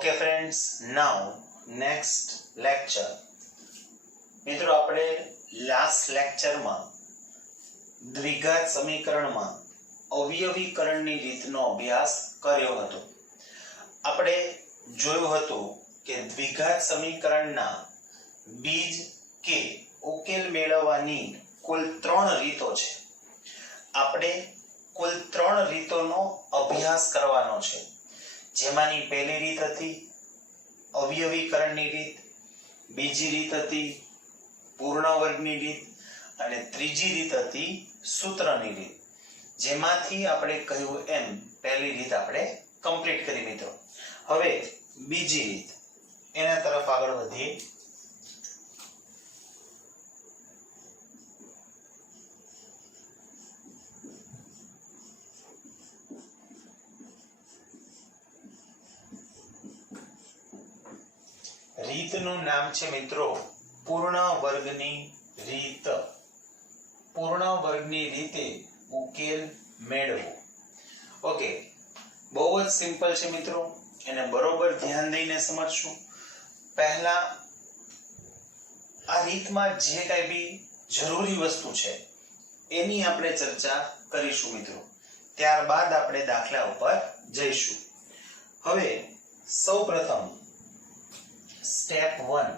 Okay friends, now next lecture. મિત્રો આપણે last લેક્ચરમાં દ્વિઘાત સમીકરણમાં અવયવીકરણની રીતનો અભ્યાસ કર્યો હતો. આપણે જોયું હતું કે દ્વિઘાત સમીકરણના બીજ કે ઉકેલ મેળવવાની કુલ 3 રીતો છે. આપણે કુલ 3 રીતોનો અભ્યાસ કરવાનો છે. જેમાંની પહેલી રીત હતી અવયવીકરણની રીત, બીજી રીત હતી પૂર્ણ વર્ગની રીત અને ત્રીજી રીત હતી સૂત્રની રીત. જેમાંથી આપણે કહ્યું એમ પહેલી રીત આપણે કમ્પ્લીટ કરી મિત્રો. હવે બીજી રીત એના તરફ આગળ વધીએ. રીતનું નામ છે મિત્રો પૂર્ણ વર્ગની રીત. પૂર્ણ વર્ગની રીતે ઉકેલ મેળવો. ઓકે, બહુ જ સિમ્પલ છે મિત્રો, એને બરોબર ધ્યાન દઈને સમજશું. પહેલા આ રીતમાં જે કાંઈ બી જરૂરી વસ્તુ છે એની આપણે ચર્ચા કરીશું મિત્રો. ત્યારબાદ આપણે દાખલા ઉપર જઈશું. હવે સૌપ્રથમ સ્ટેપ 1.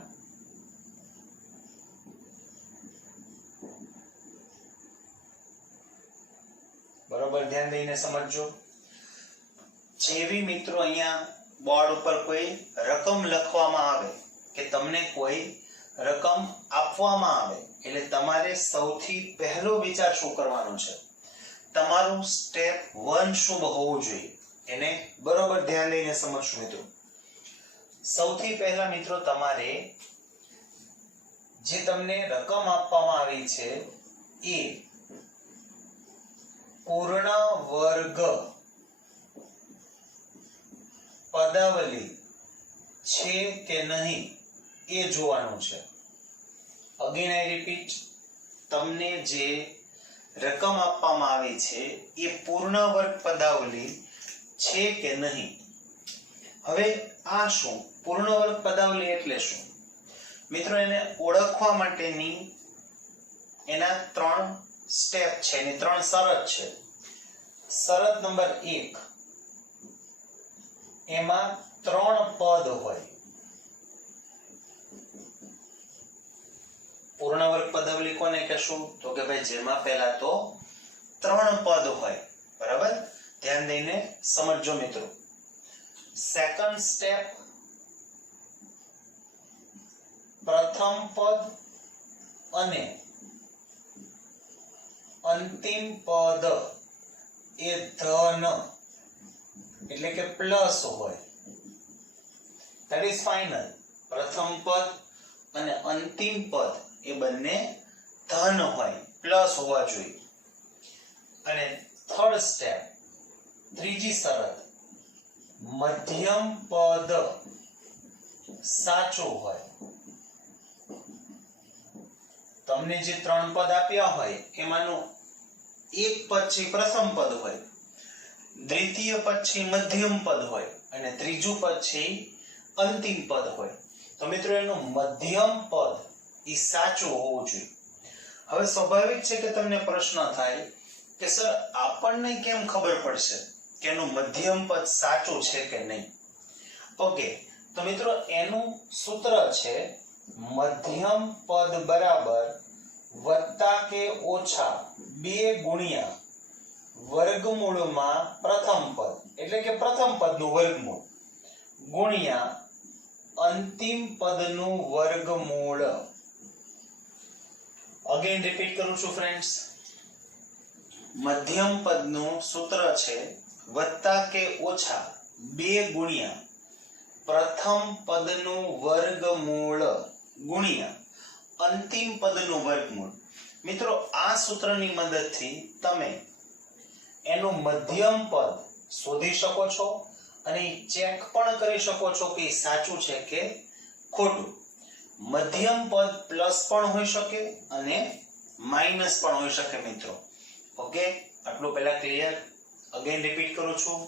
બરોબર ધ્યાન દઈને સમજજો. જેવી મિત્રો અહીંયા બોર્ડ ઉપર કોઈ રકમ લખવામાં આવે કે તમને કોઈ રકમ આપવામાં આવે એટલે તમારે સૌથી પહેલો વિચાર શું કરવાનો છે, તમારું સ્ટેપ 1 શું હોવું જોઈએ એને બરોબર ધ્યાન દઈને સમજશું મિત્રો. સૌથી પહેલા મિત્રો તમારે જે તમને રકમ આપવામાં આવી છે એ પૂર્ણ વર્ગ પદાવલી છે કે નહીં એ જોવાનું છે. અગેન આઈ રિપીટ, તમને જે રકમ આપવામાં આવી છે એ પૂર્ણ વર્ગ પદાવલી છે કે નહીં. હવે આ શું પૂર્ણ વર્ગ પદાવલી એટલે શું મિત્રો? એને ઓળખવા માટેની એના 3 સ્ટેપ છે, એની 3 શરત છે. શરત નંબર 1, એમાં 3 પદ હોય. પૂર્ણ વર્ગ પદાવલી કોને કહેશું? તો કે ભાઈ જેમાં પહેલા તો 3 પદ હોય. બરાબર, ધ્યાન દઈને સમજજો મિત્રો. સેકન્ડ સ્ટેપ, પ્રથમ પદ અને અંતિમ પદ એ ધન એટલે કે પ્લસ હોય. That is final. પ્રથમ પદ અને અંતિમ પદ એ બંને ધન હોય, પ્લસ હોવા જોઈએ. અને થર્ડ સ્ટેપ, ત્રીજી શરત, મધ્યમ પદ સાચું હોય. તમને જે 3 પદ આપ્યા હોય એમાંનું એક પદ છે પ્રથમ પદ હોય, દ્વિતીય પદ છે મધ્યમ પદ હોય અને ત્રીજું પદ છે અંતિમ પદ હોય. તો મિત્રો એનું મધ્યમ પદ એ સાચું હોવું જોઈએ. હવે સ્વાભાવિક છે કે તમને પ્રશ્ન થાય કે સર આપણને કેમ ખબર પડશે કે એનું મધ્યમ પદ સાચું છે કે નહીં? ઓકે, તો મિત્રો એનું સૂત્ર છે મધ્યમ પદ બરાબર વત્તા કે ઓછા 2 ગુણ્યા વર્ગમૂળમાં પ્રથમ પદ એટલે કે પ્રથમ પદનું વર્ગમૂળ ગુણ્યા અંતિમ પદનું વર્ગમૂળ. અગેન રિપીટ કરું છું ફ્રેન્ડ્સ. મધ્યમ પદનું સૂત્ર છે વત્તા કે ઓછા 2 ગુણ્યા પ્રથમ પદનું વર્ગમૂળ ગુણ્યા અંતિમ પદનું વર્ગમૂળ. મિત્રો આ સૂત્રની મદદથી તમે એનું મધ્યમ પદ શોધી શકો છો અને ચેક પણ કરી શકો છો કે સાચું છે કે ખોટું. મધ્યમ પદ પ્લસ પણ હોઈ શકે અને માઈનસ પણ હોઈ શકે મિત્રો. ઓકે, આટલું પહેલા ક્લિયર. અગેન રિપીટ કરું છું.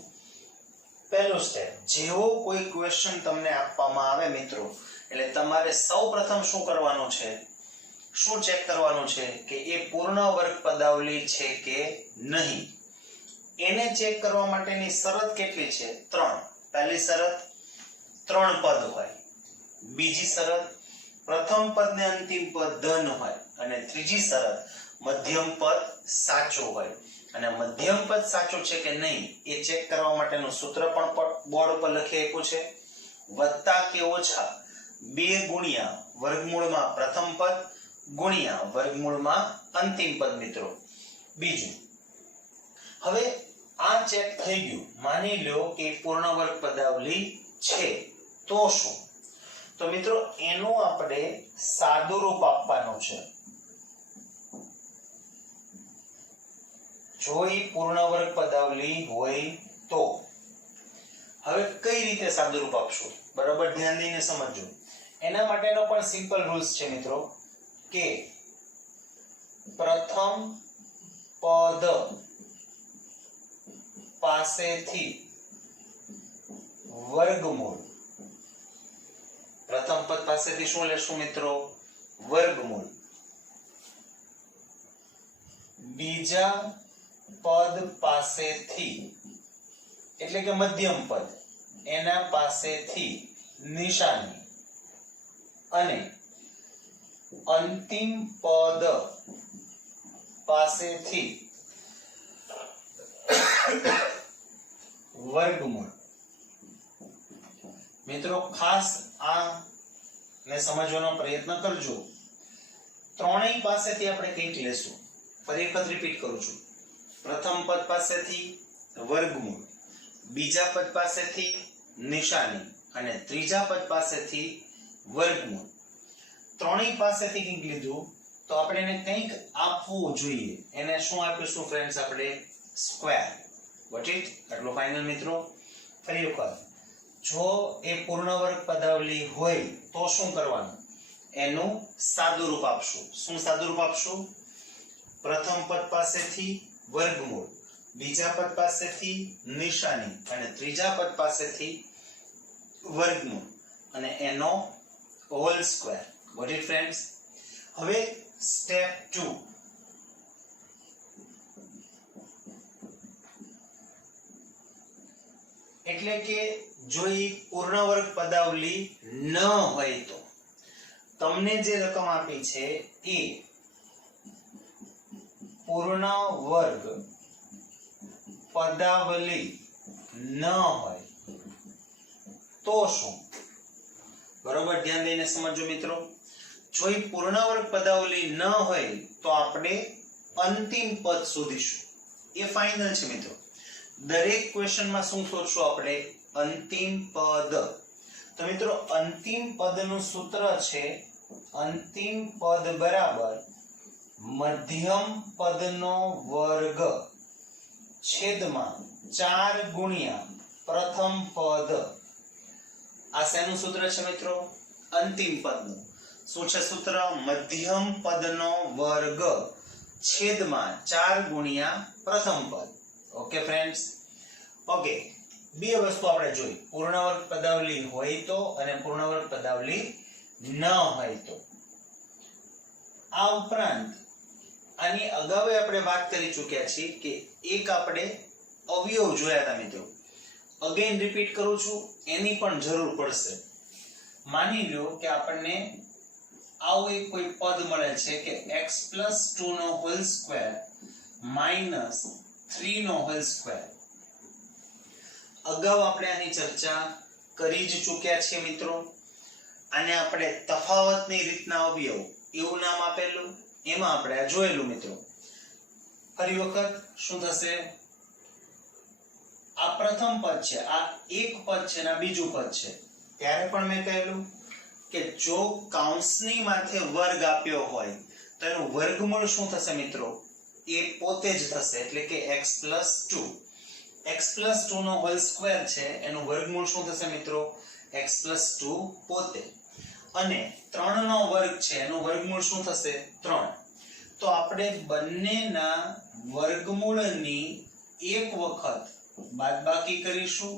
પહેલું સ્ટેપ, જેવો કોઈ ક્વેશ્ચન તમને આપવામાં આવે મિત્રો, એટલે તમારે સૌપ્રથમ શું કરવાનું છે, શું ચેક કરવાનું છે કે એ પૂર્ણ વર્ગ પદાવલી છે કે નહીં. એને ચેક કરવા માટેની શરત કેટલી છે? 3. પહેલી શરત 3 પદ હોય, બીજી શરત પ્રથમ પદ ને અંતિમ પદ ધન હોય, અને ત્રીજી શરત મધ્યમ પદ સાચું હોય. અને મધ્યમ પદ સાચું છે કે નહીં એ ચેક કરવા માટેનું સૂત્ર પણ બોર્ડ ઉપર લખી આપ્યું છે, વત્તા કે ઓછા 2 ગુણ્યા વર્ગમૂળમાં પ્રથમ પદ ગુણ્યા વર્ગમૂળમાં અંતિમ પદ મિત્રો. બીજું, હવે આ ચેક થઈ ગયું, માની લો કે પૂર્ણ વર્ગ પદાવલી છે, તો શું? તો મિત્રો એનું આપણે સાદું રૂપ આપવાનું છે. જો એ પૂર્ણ વર્ગ પદાવલી હોય તો હવે કઈ રીતે સાદું રૂપ આપશું, બરાબર ધ્યાન દઈને સમજજો. એના માટેનો પણ સિમ્પલ રૂલ્સ છે મિત્રો કે પ્રથમ પદ પાસેથી વર્ગમૂળ, પ્રથમ પદ પાસેથી શું લેશું મિત્રો? વર્ગમૂળ. બીજા પદ પાસેથી એટલે કે મધ્યમ પદ, એના પાસેથી નિશાની, અને અંતિમ પદ પાસેથી વર્ગમૂળ. મિત્રો ખાસ આ ને સમજવાનો પ્રયત્ન કરજો. ત્રણેય પાસેથી આપણે કંઈક લેશું. ફરી વખત રિપીટ કરું છું. પ્રથમ પદ પાસેથી વર્ગમૂળ, બીજા પદ પાસેથી નિશાની, અને ત્રીજા પદ પાસેથી વર્ગમૂળ. ત્રણેય પાસેથી કંઈક લીધું તો આપણે એને કંઈક આપવું જોઈએ. એને શું આપીશું ફ્રેન્ડ્સ? આપણે સ્ક્વેર. What it? આટલું ફાઇનલ મિત્રો. ફરી વખત, જો એ પૂર્ણ વર્ગ પદાવલી હોય તો શું કરવાનું? એનું સાદું રૂપ આપશું. શું સાદું રૂપ આપશું? પ્રથમ પદ પાસેથી વર્ગમૂળ, બીજા પદ પાસેથી નિશાની, અને ત્રીજા પદ પાસેથી વર્ગમૂળ, અને એનો whole square. What it friends? હવે સ્ટેપ 2, એટલે કે જો એ પૂર્ણ વર્ગ પદાવલી ન હોય તો તમને જે રકમ આપી છે એ પૂર્ણ વર્ગ પદાવલી ન હોય તો શું? બરોબર ધ્યાન દઈને સમજો મિત્રો. જો એ પૂર્ણ વર્ગ પદાવલી ન હોય તો આપણે અંતિમ પદ શોધીશું. એ ફાઇનલ છે મિત્રો. દરેક ક્વેશ્ચનમાં શું શોધશું આપણે? અંતિમ પદ. તો મિત્રો અંતિમ પદનું સૂત્ર છે અંતિમ પદ બરાબર મધ્યમ પદનો વર્ગ છેદમાં 4 ગુણ્યા પ્રથમ પદ. આ શેનું સૂત્ર છે મિત્રો? અંતિમ પદનું. શું છે સૂત્ર? મધ્યમ પદનો વર્ગ છેદમાં 4 ગુણ્યા પ્રથમ પદ. Okay friends? ઓકે, બે વસ્તુ આપણે જોઈ, પૂર્ણ વર્ગ પદાવલી હોય તો અને પૂર્ણ વર્ગ પદાવલી ન હોય તો. આ ઉપરાંત આની અગાઉ આપણે વાત કરી ચૂક્યા છીએ કે એક આપણે અવયવ જોયા હતા મિત્રો. અગેન રિપીટ કરું છું, એની પણ જરૂર પડશે. માની લો કે આપણને આવું એક કોઈ પદ મળે છે કે x+2 નો હોલ સ્ક્વેર -3 નો હોલ સ્ક્વેર. અગાઉ આપણે આની ચર્ચા કરી જ ચૂક્યા છીએ મિત્રો. આને આપણે તફાવતની રીતના અવયવ એવું નામ આપેલું, એમાં આપણે આ જોયેલું મિત્રો. ફરી વખત શું થશે? આ પ્રથમ પદ છે, આ એક પદ છે અને આ બીજું પદ છે. ત્યારે પણ મેં કહેલું કે જો કૌંસની માથે વર્ગ આપ્યો હોય તો એનું વર્ગમૂળ શું થશે મિત્રો? એ પોતે જ થશે. એટલે કે x+2. x+2 નો હોલ સ્ક્વેર છે, એનું વર્ગમૂળ શું થશે મિત્રો? x+2 પોતે. અને 3 નો વર્ગ છે, એનું વર્ગમૂળ શું થશે? 3. તો આપણે બંનેના વર્ગમૂળની એક વખત બાદબાકી કરીશું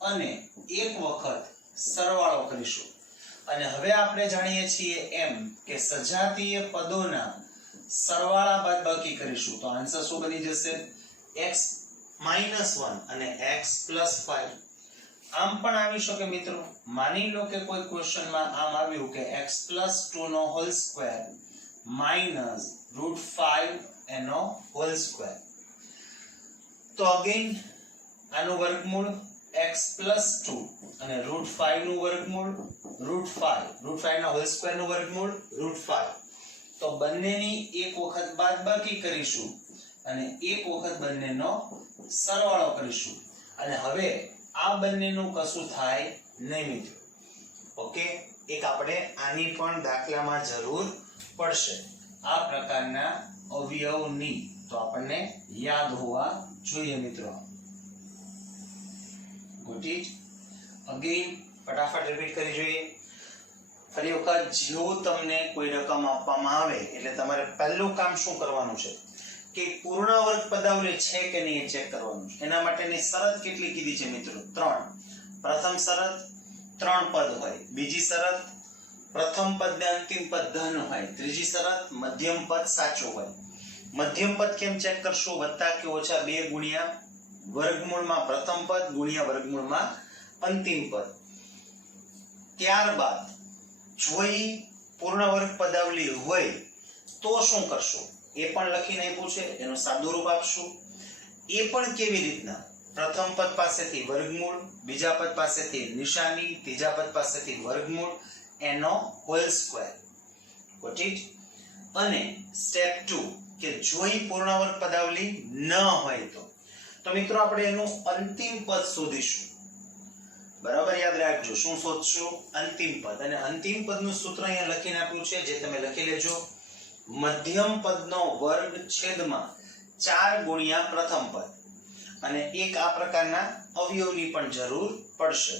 અને એક વખત સરવાળો કરીશું. અને હવે આપણે જાણીએ છીએ એમ કે સજાતીય પદોના સરવાળા બાદબાકી કરીશું તો આન્સર શું બની જશે? x - 1 અને x + 5. આમ પણ આવી શકે મિત્રો. માની લો કે કોઈ ક્વેશ્ચનમાં આમ આવ્યું કે x + 2 નો હોલ સ્ક્વેર -√5 એનો હોલ સ્ક્વેર. તો અગેન આનું વર્ગમૂળ x + 2 અને √5 નું વર્ગમૂળ √5 ના હોલ સ્ક્વેર નું વર્ગમૂળ √5. તો બંનેની એક વખત બાદબાકી કરીશું અને એક વખત બંનેનો સરવાળો કરીશું અને હવે આ બંનેનું કશું થાય નહીં મિત્રો. ઓકે, એક આપણે આની પણ દાખલામાં જરૂર પડશે. આ પ્રકારના અવયવની તો આપણને યાદ હોવા જોઈએ મિત્રો. Got it. અગેન ફટાફટ રિપીટ કરી જોઈએ. ફરી વખત જો તમને કોઈ રકમ આપવામાં આવે એટલે તમારે પહેલું કામ શું કરવાનું છે કે પૂર્ણ વર્ગ પદાવલી છે કે નહીં ચેક કરવાનું છે. એના માટેની શરત કેટલી કીધી છે મિત્રો? 3. પ્રથમ શરત 3 પદ હોય. બીજી શરત પ્રથમ પદ ને અંતિમ પદ ધન હોય. ત્રીજી શરત મધ્યમ પદ સાચું હોય. મધ્યમ પદ કેમ ચેક કરશું? વત્તા કે ઓછા 2 ગુણ્યા વર્ગમૂળમાં પ્રથમ પદ ગુણ્યા વર્ગમૂળમાં અંતિમ પદ. ત્યારબાદ જો પૂર્ણ વર્ગ પદાવલી હોય તો શું કરશું? એ પણ લખીને આપ્યું છે, એનું સાદું રૂપ આપશું. એ પણ કેવી રીતના? પ્રથમ પદ પાસેથી વર્ગમૂળ, બીજા પદ પાસેથી નિશાની, ત્રીજા પદ પાસેથી વર્ગમૂળ એનો હોલ સ્ક્વેર. Got it. અને સ્ટેપ 2 કે જો પૂર્ણ વર્ગ પદાવલી ન હોય તો મિત્રો આપણે એનું અંતિમ પદ શોધીશું. બરાબર યાદ રાખજો. શું શોધશું? અંતિમ પદ. અને અંતિમ પદનું સૂત્ર અહીંયા લખીને આપ્યું છે, જે તમે લખી લેજો. મધ્યમ પદનો વર્ગ છેદમાં 4 ગુણ્યા પ્રથમ પદ. અને એક આ પ્રકારના અવયવની પણ જરૂર પડશે.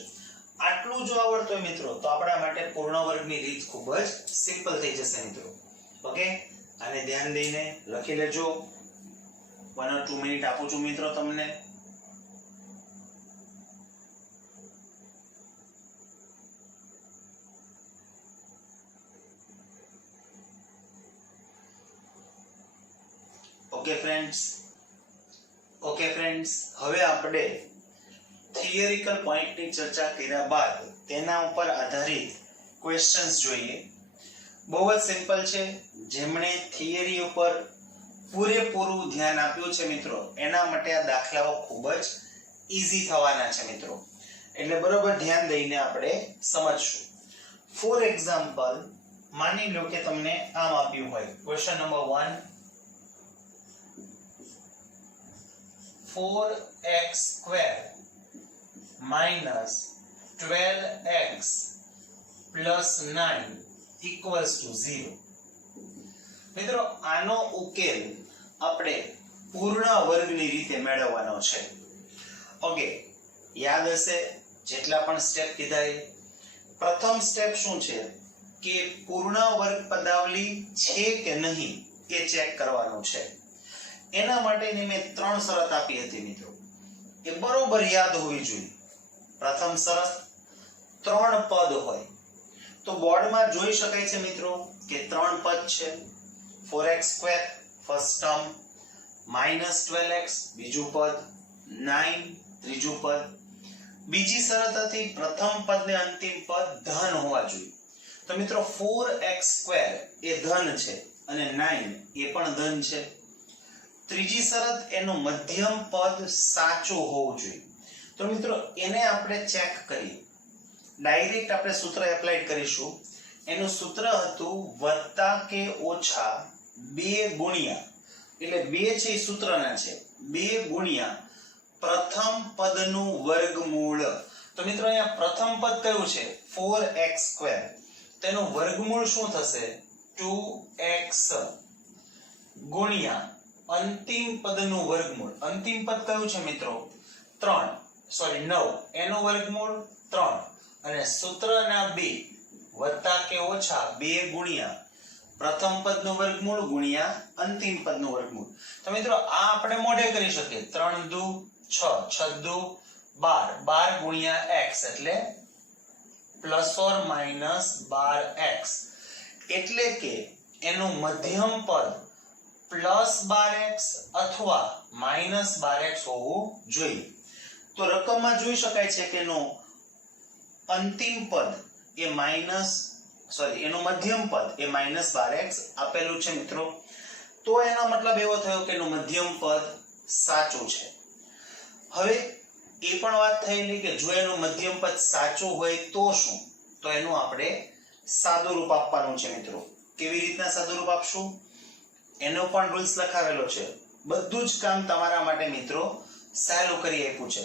આટલું જો આવડતું હોય મિત્રો તો આપણા માટે પૂર્ણ વર્ગની રીત ખૂબ જ સિમ્પલ થઈ જશે મિત્રો. ઓકે, આને ધ્યાન દઈને લખી લેજો. 1 or 2 મિનિટ આપું છું મિત્રો તમને. ઓકે ફ્રેન્ડ્સ, હવે આપણે થિયરિકલ પોઈન્ટની ચર્ચા કર્યા બાદ તેના ઉપર આધારિત ક્વેશ્ચન્સ જોઈએ. બહુ જ સિમ્પલ છે. જેમણે થિયરી ઉપર પૂરેપૂરું ધ્યાન આપ્યું છે મિત્રો એના માટે આ દાખલાઓ ખૂબ જ ઈઝી થવાના છે મિત્રો. એટલે બરોબર ધ્યાન દઈને આપણે સમજશું. ફોર એક્ઝામ્પલ, માની લો કે તમને આમ આપ્યું હોય ક્વેશ્ચન નંબર 1, 4x² - 12x + 9 = 0. મિત્રો આનો ઉકેલ આપણે પૂર્ણ વર્ગની રીતે મેળવવાનો છે. ઓકે, યાદ હશે જેટલા પણ સ્ટેપ કીધા એ. પ્રથમ સ્ટેપ શું છે કે પૂર્ણ વર્ગ પદાવલી છે કે નહીં એ ચેક કરવાનું છે. એના માટેની મેં 3 શરત આપી હતી મિત્રો. એ બરોબર યાદ હોવી જોઈએ. પ્રથમ શરત 3 પદ હોય તો બોર્ડમાં જોઈ શકાય છે મિત્રો કે 3 પદ છે. 4x² ફર્સ્ટ ટર્મ, -12x બીજું પદ, 9 ત્રીજું પદ. બીજી શરત હતી પ્રથમ પદ ને અંતિમ પદ ધન હોવા જોઈએ. તો મિત્રો 4x² એ ધન છે અને 9 એ પણ ધન છે. ત્રીજી શરત એનું મધ્યમ પદ સાચું હોવું જોઈએ. તો મિત્રો એને આપણે ચેક કરીએ. ડાયરેક્ટ આપણે સૂત્ર એપ્લાય કરીશું. એનું સૂત્ર હતું વત્તા કે ઓછા 2 ગુણ્યા, એટલે 2 છે એ સૂત્રના છે, 2 ગુણ્યા પ્રથમ પદનું વર્ગમૂળ. તો મિત્રો અહીંયા પ્રથમ પદ કયું છે? 4x². તેનું વર્ગમૂળ શું થશે? 2x ગુણ્યા અંતિમ પદનું વર્ગમૂળ. અંતિમ પદ કયું છે મિત્રો? 9. એનું વર્ગમૂળ 3 અને સૂત્રના 2 વત્તા કે ઓછા 2 ગુણ્યા પ્રથમ પદનું વર્ગમૂળ ગુણ્યા અંતિમ પદનું વર્ગમૂળ. તો મિત્રો આ આપણે મોઢે કરી શકીએ. 3 દુ 6 છદ્દુ 12 12 ગુણ્યા x એટલે ±12x એટલે કે એનું મધ્યમ પદ +12x અથવા -12x હોવું જોઈએ. તો રકમમાં જોઈ શકાય છે કે એનો અંતિમ પદ એ એનો મધ્યમ પદ એ -12x આપેલું છે મિત્રો. તો એનો મતલબ એવો થયો કે એનું મધ્યમ પદ સાચું છે. હવે એ પણ વાત થયેલી કે જો એનું મધ્યમ પદ સાચું હોય તો શું, તો એનું આપણે સાદું રૂપ આપવાનું છે મિત્રો. કેવી રીતના સાદું રૂપ આપશું એનો પણ રૂલ્સ લખાવેલો છે. બધું જ કામ તમારા માટે મિત્રો સહેલું કરી આપ્યું છે.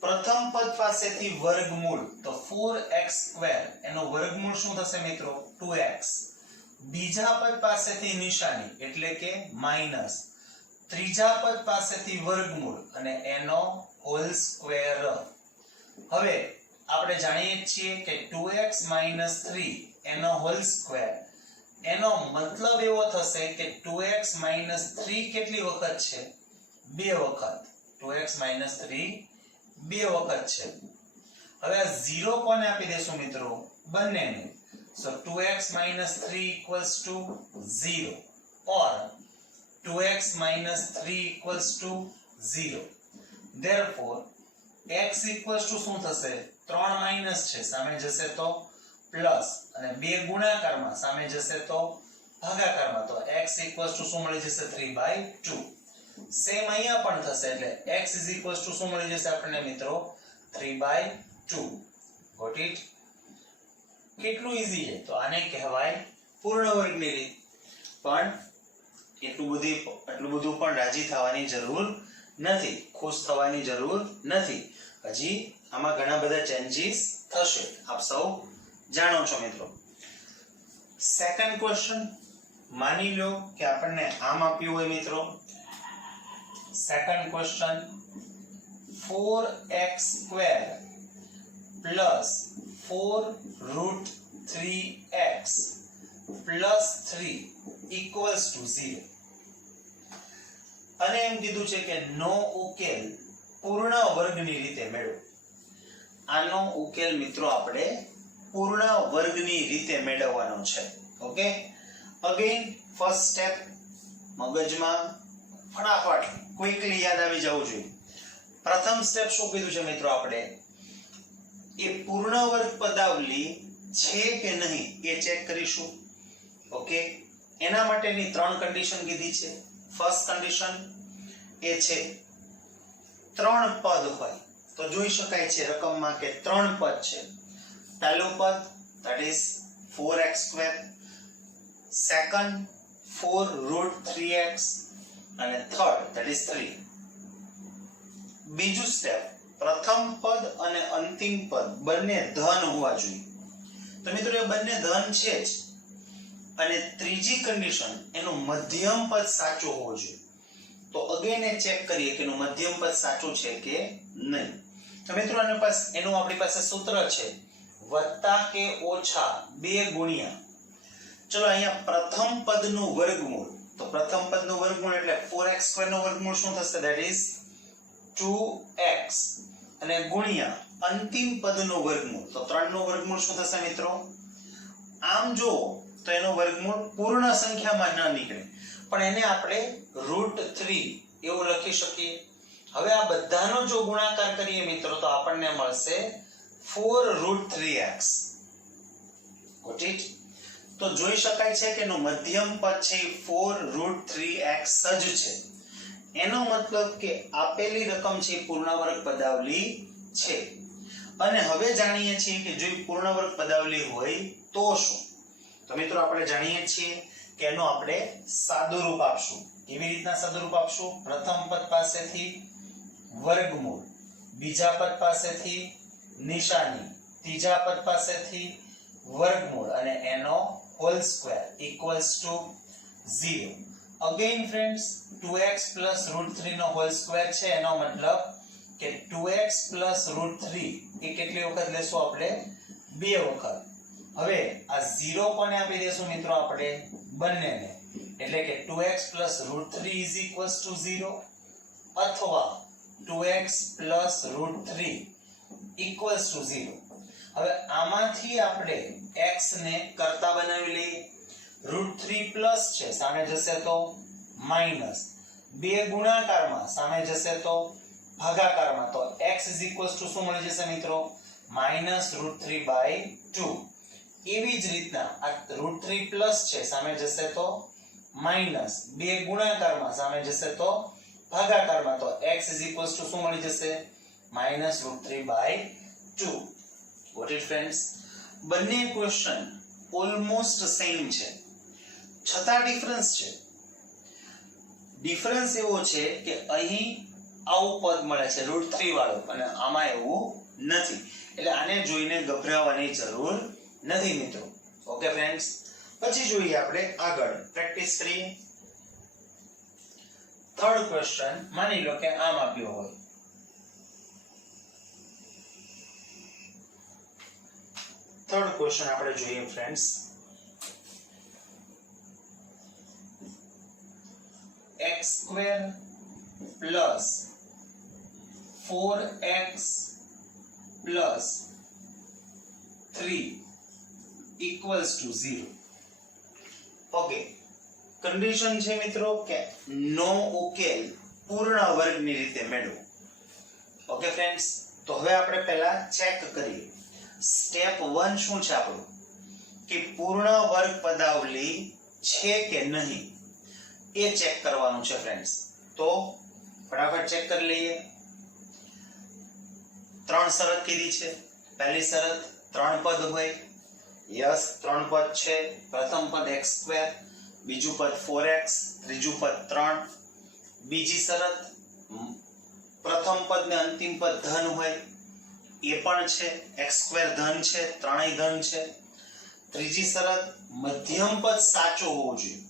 પ્રથમ પદ પાસેથી વર્ગમૂળ તો 4x² એનો વર્ગમૂળ શું થશે મિત્રો 2x. બીજા પદ પાસેથી નિશાની એટલે કે માઈનસ. ત્રીજા પદ પાસેથી વર્ગમૂળ અને એનો હોલ સ્ક્વેર. હવે આપણે જાણીએ છીએ કે 2x - 3 એનો હોલ સ્ક્વેર એનો મતલબ એવો થશે કે 2x - 3 કેટલી વખત છે 2 વખત. 2x - 3 2 વખત છે. હવે આ 0 કોને આપી દેશું મિત્રો બંનેને. so 2x - 3 = 0 or 2x - 3 = 0. therefore x = શું થશે 3 માઈનસ છે સામે જશે તો પ્લસ અને 2 ગુણાકારમાં સામે જશે તો ભાગાકારમાં. તો x = શું મળી જશે 3/2. સેમ અહીંયા પણ થશે એટલે x = શું મળી જશે આપણને મિત્રો 3/2. Got it. કેટલું ઈઝી છે. તો આને કહેવાય પૂર્ણ વર્ગની રીત. પણ એટલું બધું પણ રાજી થવાની જરૂર નથી, ખુશ થવાની જરૂર નથી. હજી આમાં ઘણા બધા ચેન્જીસ થશે, આપ સૌ જાણો છો મિત્રો. સેકન્ડ ક્વેશ્ચન માની લો કે આપણને આમ આપ્યું હોય મિત્રો. Second question 4x² + 4√3x + 3 = 0. અને એમ કીધું છે કે નો ઉકેલ પૂર્ણ વર્ગની રીતે મેળવો. આનો ઉકેલ મિત્રો આપણે પૂર્ણ વર્ગની રીતે મેળવવાનો છે. ઓકે. અગેન ફર્સ્ટ સ્ટેપ મગજમાં ફટાફટ ક્વિકલી યાદ આવી જવું જોઈએ. પ્રથમ સ્ટેપ શું કીધું છે મિત્રો આપણે એ પૂર્ણ વર્ગ પદાવલી છે કે નહીં એ ચેક કરીશું. ઓકે. એના માટેની 3 કન્ડિશન કીધી છે. ફર્સ્ટ કન્ડિશન એ છે 3 પદ હોય તો જોઈ શકાય છે રકમમાં કે 3 પદ છે. પહેલું પદ that is 4x², second 4√3x અને થર્ડ that is 3. બીજું સ્ટેપ પ્રથમ પદ અને અંતિમ પદ બંને ધન હોવા જોઈએ. તો મિત્રો એ બંને ધન છે જ. અને ત્રીજી કન્ડિશન એનું મધ્યમ પદ સાચું હોવું જોઈએ. તો અગેન એ ચેક કરીએ કે એનું મધ્યમ પદ સાચું છે કે નહીં. તો મિત્રો એનું આપણી પાસે સૂત્ર છે વત્તા કે ઓછા 2 ગુણ્યા. ચલો અહીંયા પ્રથમ પદનું વર્ગમૂળ. તો પ્રથમ પદનું વર્ગમૂળ એટલે 4x² નું વર્ગમૂળ શું થશે that is 2x અને ગુણ્યા અંતિમ પદનું વર્ગમૂળ. તો 3 નું વર્ગમૂળ શું થશે મિત્રો આમ જો તો એનો વર્ગમૂળ પૂર્ણ સંખ્યામાં ન નીકળે પણ એને આપણે √3 એવું લખી શકીએ. હવે આ બધાનો જો ગુણાકાર કરીએ મિત્રો તો આપણને મળશે 4√3x. Got it. તો જોઈ શકાય છે કે એનું મધ્યમ પદ છે 4√3x જ છે. એનો મતલબ કે આપેલી રકમ છે પૂર્ણ વર્ગ પદાવલી છે. અને હવે જાણીએ છીએ કે જો પૂર્ણ વર્ગ પદાવલી હોય તો શું. તો મિત્રો આપણે જાણીએ છીએ કે એનું આપણે સાદું રૂપ આપશું. કેવી રીતના સાદું રૂપ આપશું? પ્રથમ પદ પાસેથી વર્ગમૂળ, બીજા પદ પાસેથી નિશાની, ત્રીજા પદ પાસેથી વર્ગમૂળ અને એનો whole square = 0. Again friends 2x + √3 નો હોલ સ્ક્વેર છે એનો મતલબ કે 2x + √3 એ કેટલી વખત લેશું આપણે 2 વખત. હવે આ 0 કોને આપી દેશું મિત્રો આપણે બંનેને. એટલે કે 2x + √3 = 0 અથવા 2x plus √3 equals to 0. હવે આમાંથી આપણે x ને કરતા બનાવી લઈએ. √3 પ્લસ છે સામે જશે તો માઈનસ, બે ગુણાકારમાં સામે જશે તો ભાગાકારમાં, તો x શું મળી જશે મિત્રો? -√3/2. એવી જ રીતના આ √3 પ્લસ છે સામે જશે તો માઈનસ, બે ગુણાકારમાં સામે જશે તો ભાગાકારમાં, તો x શું મળી જશે? -√3/2. Got it friends? બંને ક્વેશ્ચન ઓલમોસ્ટ સેમ છે, છતાં ડિફરન્સ છે. ડિફરન્સ એવો છે કે અહીં આવું પદ મળે છે √3 વાળું અને આમાં એવું નથી, એટલે આને જોઈને ગભરાવાની જરૂર નથી મિત્રો. ઓકે ફ્રેન્ડ્સ, પછી જોઈએ આપણે આગળ પ્રેક્ટિસ કરીએ. થર્ડ ક્વેશ્ચન માની લો કે આમ આપ્યો હોય. થર્ડ ક્વેશ્ચન આપણે જોઈએ friends. x² plus 4x plus 3 equals to 0. Okay, condition છે મિત્રો કે નો ઉકેલ પૂર્ણ વર્ગની રીતે મેળવો. ઓકે ફ્રેન્ડ્સ, તો હવે આપણે પહેલા ચેક કરીએ. સ્ટેપ 1 શું છે આપણું? કે પૂર્ણ વર્ગ પદાવલી છે કે નહીં એ ચેક કરવાનું છે ફ્રેન્ડ્સ. તો ફટાફટ ચેક કરી લઈએ. ત્રણ શરત કીધી છે. પહેલી શરત ત્રણ પદ હોય. યસ, ત્રણ પદ છે. પ્રથમ પદ x², બીજું પદ 4x, ત્રીજું પદ 3. બીજી શરત પ્રથમ પદ ને અંતિમ પદ ધન હોય, એ પણ છે. x² ધન છે, ત્રણેય ધન છે. ત્રીજી શરત મધ્યમ પદ સાચો હોવો જોઈએ.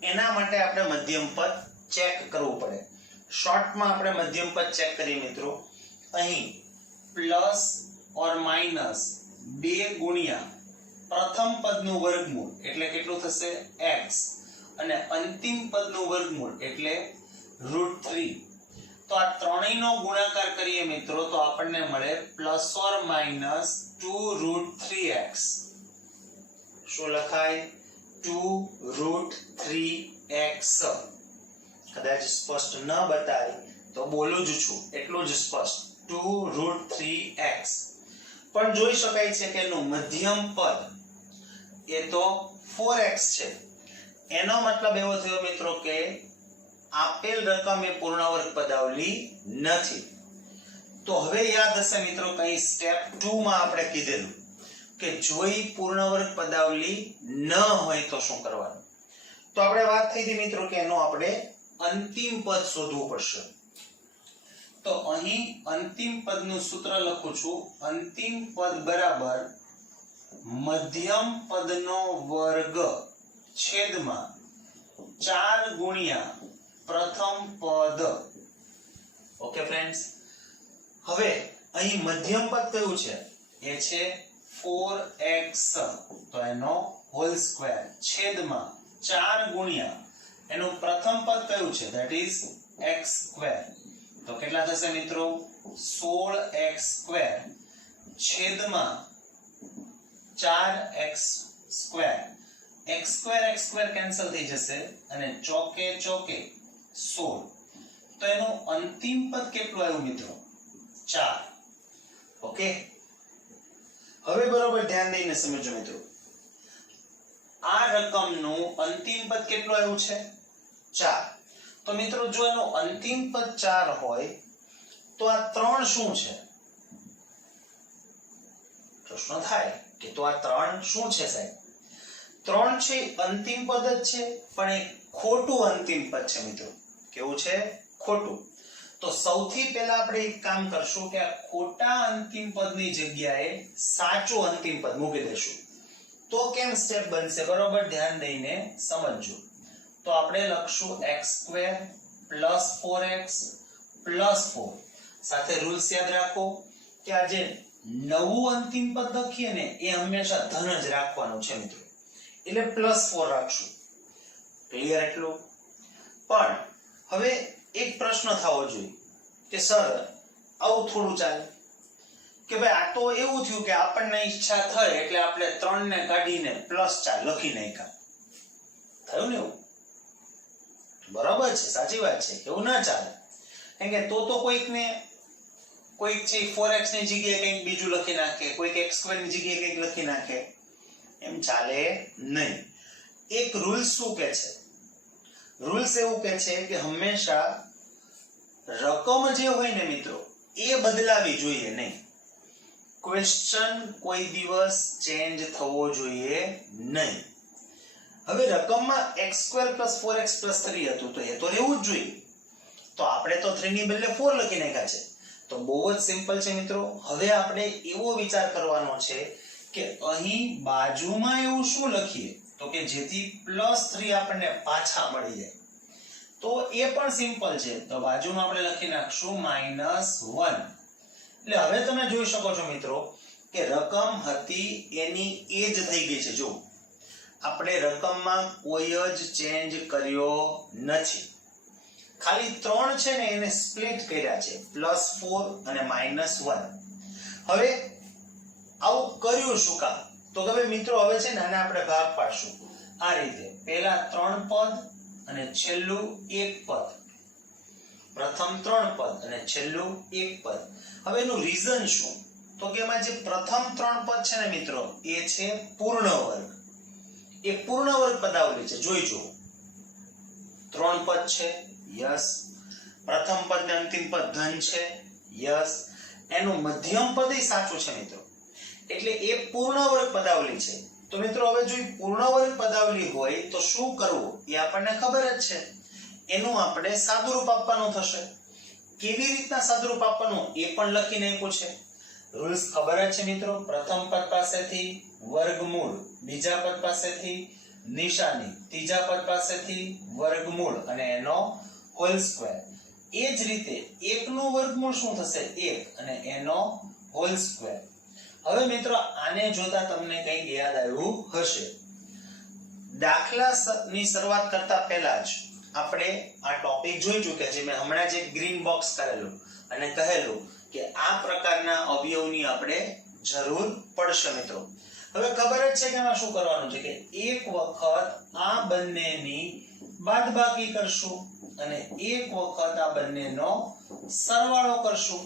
એના માટે આપણે મધ્યમ પદ ચેક કરવું પડે. શોર્ટમાં આપણે મધ્યમ પદ ચેક કરીએ મિત્રો. અહીં પ્લસ ઓર માઈનસ 2 ગુણ્યા પ્રથમ પદનું વર્ગમૂળ એટલે કેટલું થશે? x, અને અંતિમ પદનું વર્ગમૂળ એટલે √3. તો આ ત્રણેયનો ગુણાકાર કરીએ મિત્રો તો આપણને મળે પ્લસ ઓર માઈનસ 2√3x. શું લખાય? 2√3x. કદાચ સ્પષ્ટ ન બતાય તો બોલું જ છું, એટલું જ સ્પષ્ટ. 2√3x. પણ જોઈ શકાય છે કે એનું મધ્યમ પદ એ તો 4x છે. એનો મતલબ એવો થયો મિત્રો કે આપેલ રકમ એ પૂર્ણ વર્ગ પદાવલી નથી. તો હવે યાદ હશે મિત્રો કઈ સ્ટેપ 2 માં આપણે કીધેલું કે જોઈ પૂર્ણ વર્ગ પદાવલી ન હોય તો શું કરવાનું. તો આપણે વાત થઈ હતી મિત્રો કે એનો આપણે અંતિમ પદ શોધવું પડશે. તો અહીં અંતિમ પદનું સૂત્ર લખું છું. અંતિમ પદ બરાબર મધ્યમ પદનો વર્ગ છેદમાં 4 ગુણ્યા પ્રથમ પદ. ઓકે ફ્રેન્ડ્સ, હવે અહીં મધ્યમ પદ કયું છે? એ છે 4x, તો એનો હોલ સ્ક્વેર છેદમાં 4 ગુણ્યા એનું પ્રથમ પદ કયું છે? That is x². તો કેટલા થશે મિત્રો? 16x² છેદમાં 4x². x² કેન્સલ થઈ જશે અને ચોકે ચોકે 16. તો એનું અંતિમ પદ કેટલું આવ્યું મિત્રો? 4. ઓકે, હવે બરોબર ધ્યાન દઈને સમજો મિત્રો. આ રકમનું અંતિમ પદ કેટલું આવ્યું છે? 4. તો મિત્રો જો એનું અંતિમ પદ 4 હોય તો આ 3 શું છે? પ્રશ્ન થાય કે તો આ 3 શું છે સાહેબ? 3 છે અંતિમ પદ જ છે, પણ એ ખોટું અંતિમ પદ છે મિત્રો. કેવું છે? ખોટું. તો સૌથી પહેલા આપણે એક કામ કરશું કે આ ખોટા અંતિમ પદની જગ્યાએ સાચું અંતિમ પદ મૂકી દેશું. તો કેમ સ્ટેપ બનશે? બરોબર ધ્યાન દઈને સમજજો. તો આપણે લખશું x² plus 4x plus 4. સાથે રૂલ્સ યાદ રાખો કે આ જે નવું અંતિમ પદ લખીએ ને એ હંમેશા ધન જ રાખવાનું છે મિત્રો, એટલે +4 રાખશું. ક્લિયર એટલું? પણ હવે એક પ્રશ્ન થવો જોઈએ કે સર આવું થોડું ચાલે કે ભાઈ આ તો એવું થયું કે આપણને ઈચ્છા થઈ એટલે આપણે 3 ને કાઢીને +4 લખી નાખ્યા. થયું ને એવું? બરાબર છે, સાચી વાત છે, એવું ના ચાલે. કેમ કે તો કોઈક છે 4x ની જગ્યાએ કંઈક બીજું લખી નાખે, કોઈક x² ની જગ્યાએ કંઈક લખી નાખે, એમ ચાલે નહીં. એક રૂલ્સ શું કહે છે? રૂલ્સ એવું કહે છે કે હંમેશા રકમ જે હોય ને મિત્રો એ બદલાવી જોઈએ નહીં. ક્વેશ્ચન કોઈ દિવસ ચેન્જ થવો જોઈએ નહીં. હવે રકમમાં x² + 4x + 3 હતું તો એ તો રહેવું જ જોઈએ. તો આપણે તો 3 ની બદલે 4 લખી નાખ્યા છે. તો બહુ જ સિમ્પલ છે મિત્રો. હવે આપણે એવો વિચાર કરવાનો છે કે અહીં બાજુમાં એવું શું લખીએ તો કે જેથી +3 આપણને પાછા મળી જાય. તો એ પણ સિમ્પલ છે. તો બાજુમાં આપણે લખી નાખશું -1. એટલે હવે તમે જોઈ શકો છો મિત્રો કે રકમ હતી એની એ જ થઈ ગઈ છે. જો આપણે રકમમાં કોઈ જ ચેન્જ કર્યો નથી. ખાલી 3 છે ને એને સ્પ્લિટ કર્યા છે, +4 અને -1. હવે આવું કર્યું શું કામ? તો કે ભાઈ મિત્રો હવે છે ને આને આપણે ભાગ પાડશું આ રીતે. પહેલા 3 પદ અને છેલ્લું 1 પદ. પ્રથમ 3 પદ અને છેલ્લું 1 પદ. હવે એનું રીઝન શું? તો કે એમાં જે પ્રથમ 3 પદ છે ને મિત્રો એ છે પૂર્ણ વર્ગ. એ પૂર્ણ વર્ગ પદાવલી છે. જોઈ જુઓ, 3 પદ છે, યસ. પ્રથમ પદ ને અંતિમ પદ ધન છે, યસ. એનું મધ્યમ પદ ય સાચું છે મિત્રો. એટલે એ પૂર્ણ વર્ગ પદાવલી છે. તો મિત્રો હવે જો પૂર્ણ વર્ગ પદાવલી હોય તો શું કરવું એ આપણને ખબર જ છે. એનું આપણે સાદુરૂપ આપવાનું થશે. કેવી રીતના સાદુરૂપ આપવાનું એ પણ લખીને આપ્યું છે. રૂલ્સ ખબર જ છે મિત્રો. પ્રથમ પદ પાસેથી વર્ગમૂળ, બીજા પદ પાસેથી નિશાની, ત્રીજા પદ પાસેથી વર્ગમૂળ અને એનો હોલ સ્ક્વેર. એ જ રીતે 1 નું વર્ગમૂળ શું થશે? 1 અને એનો હોલ સ્ક્વેર. હવે મિત્રો આને જોતા તમને કંઈક યાદ આવ્યું હશે. દાખલાની શરૂઆત કરતા પહેલા જ આપણે આ ટોપિક જોઈ ચૂક્યા છે. મેં હમણાં જ એક ગ્રીન બોક્સ કરેલું અને કહેલું કે આ પ્રકારના અવયવની આપણે જરૂર પડશે મિત્રો. હવે ખબર જ છે કે આમાં શું કરવાનું છે કે એક વખત આ બંનેની બાદબાકી કરશું અને એક વખત આ બંનેનો સરવાળો કરશું.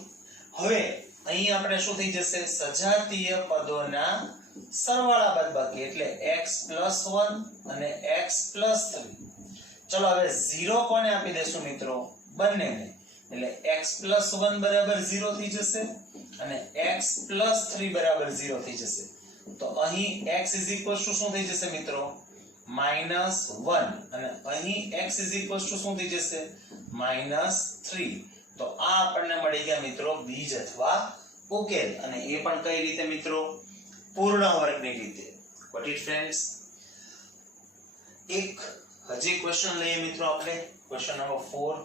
હવે અહીં આપણે શું થઈ જશે? સજાતીય પદોના સરવાળા બાદબાકી એટલે x+1 અને x+3. ચલો હવે 0 કોને આપી દેશું મિત્રો? બંનેને. એટલે x+1 = 0 થઈ જશે અને x+3 = 0 થઈ જશે. તો અહીં x શું થઈ જશે મિત્રો? -1 અને અહીં x શું થઈ જશે? -3. તો આ આપણને મળી ગયા મિત્રો બીજ અથવા ઉકેલ. અને એ પણ કઈ રીતે મિત્રો? પૂર્ણ વર્ગની રીતે. Got it friends? એક હજી ક્વેશ્ચન લઈએ મિત્રો આપણે. Question number 4.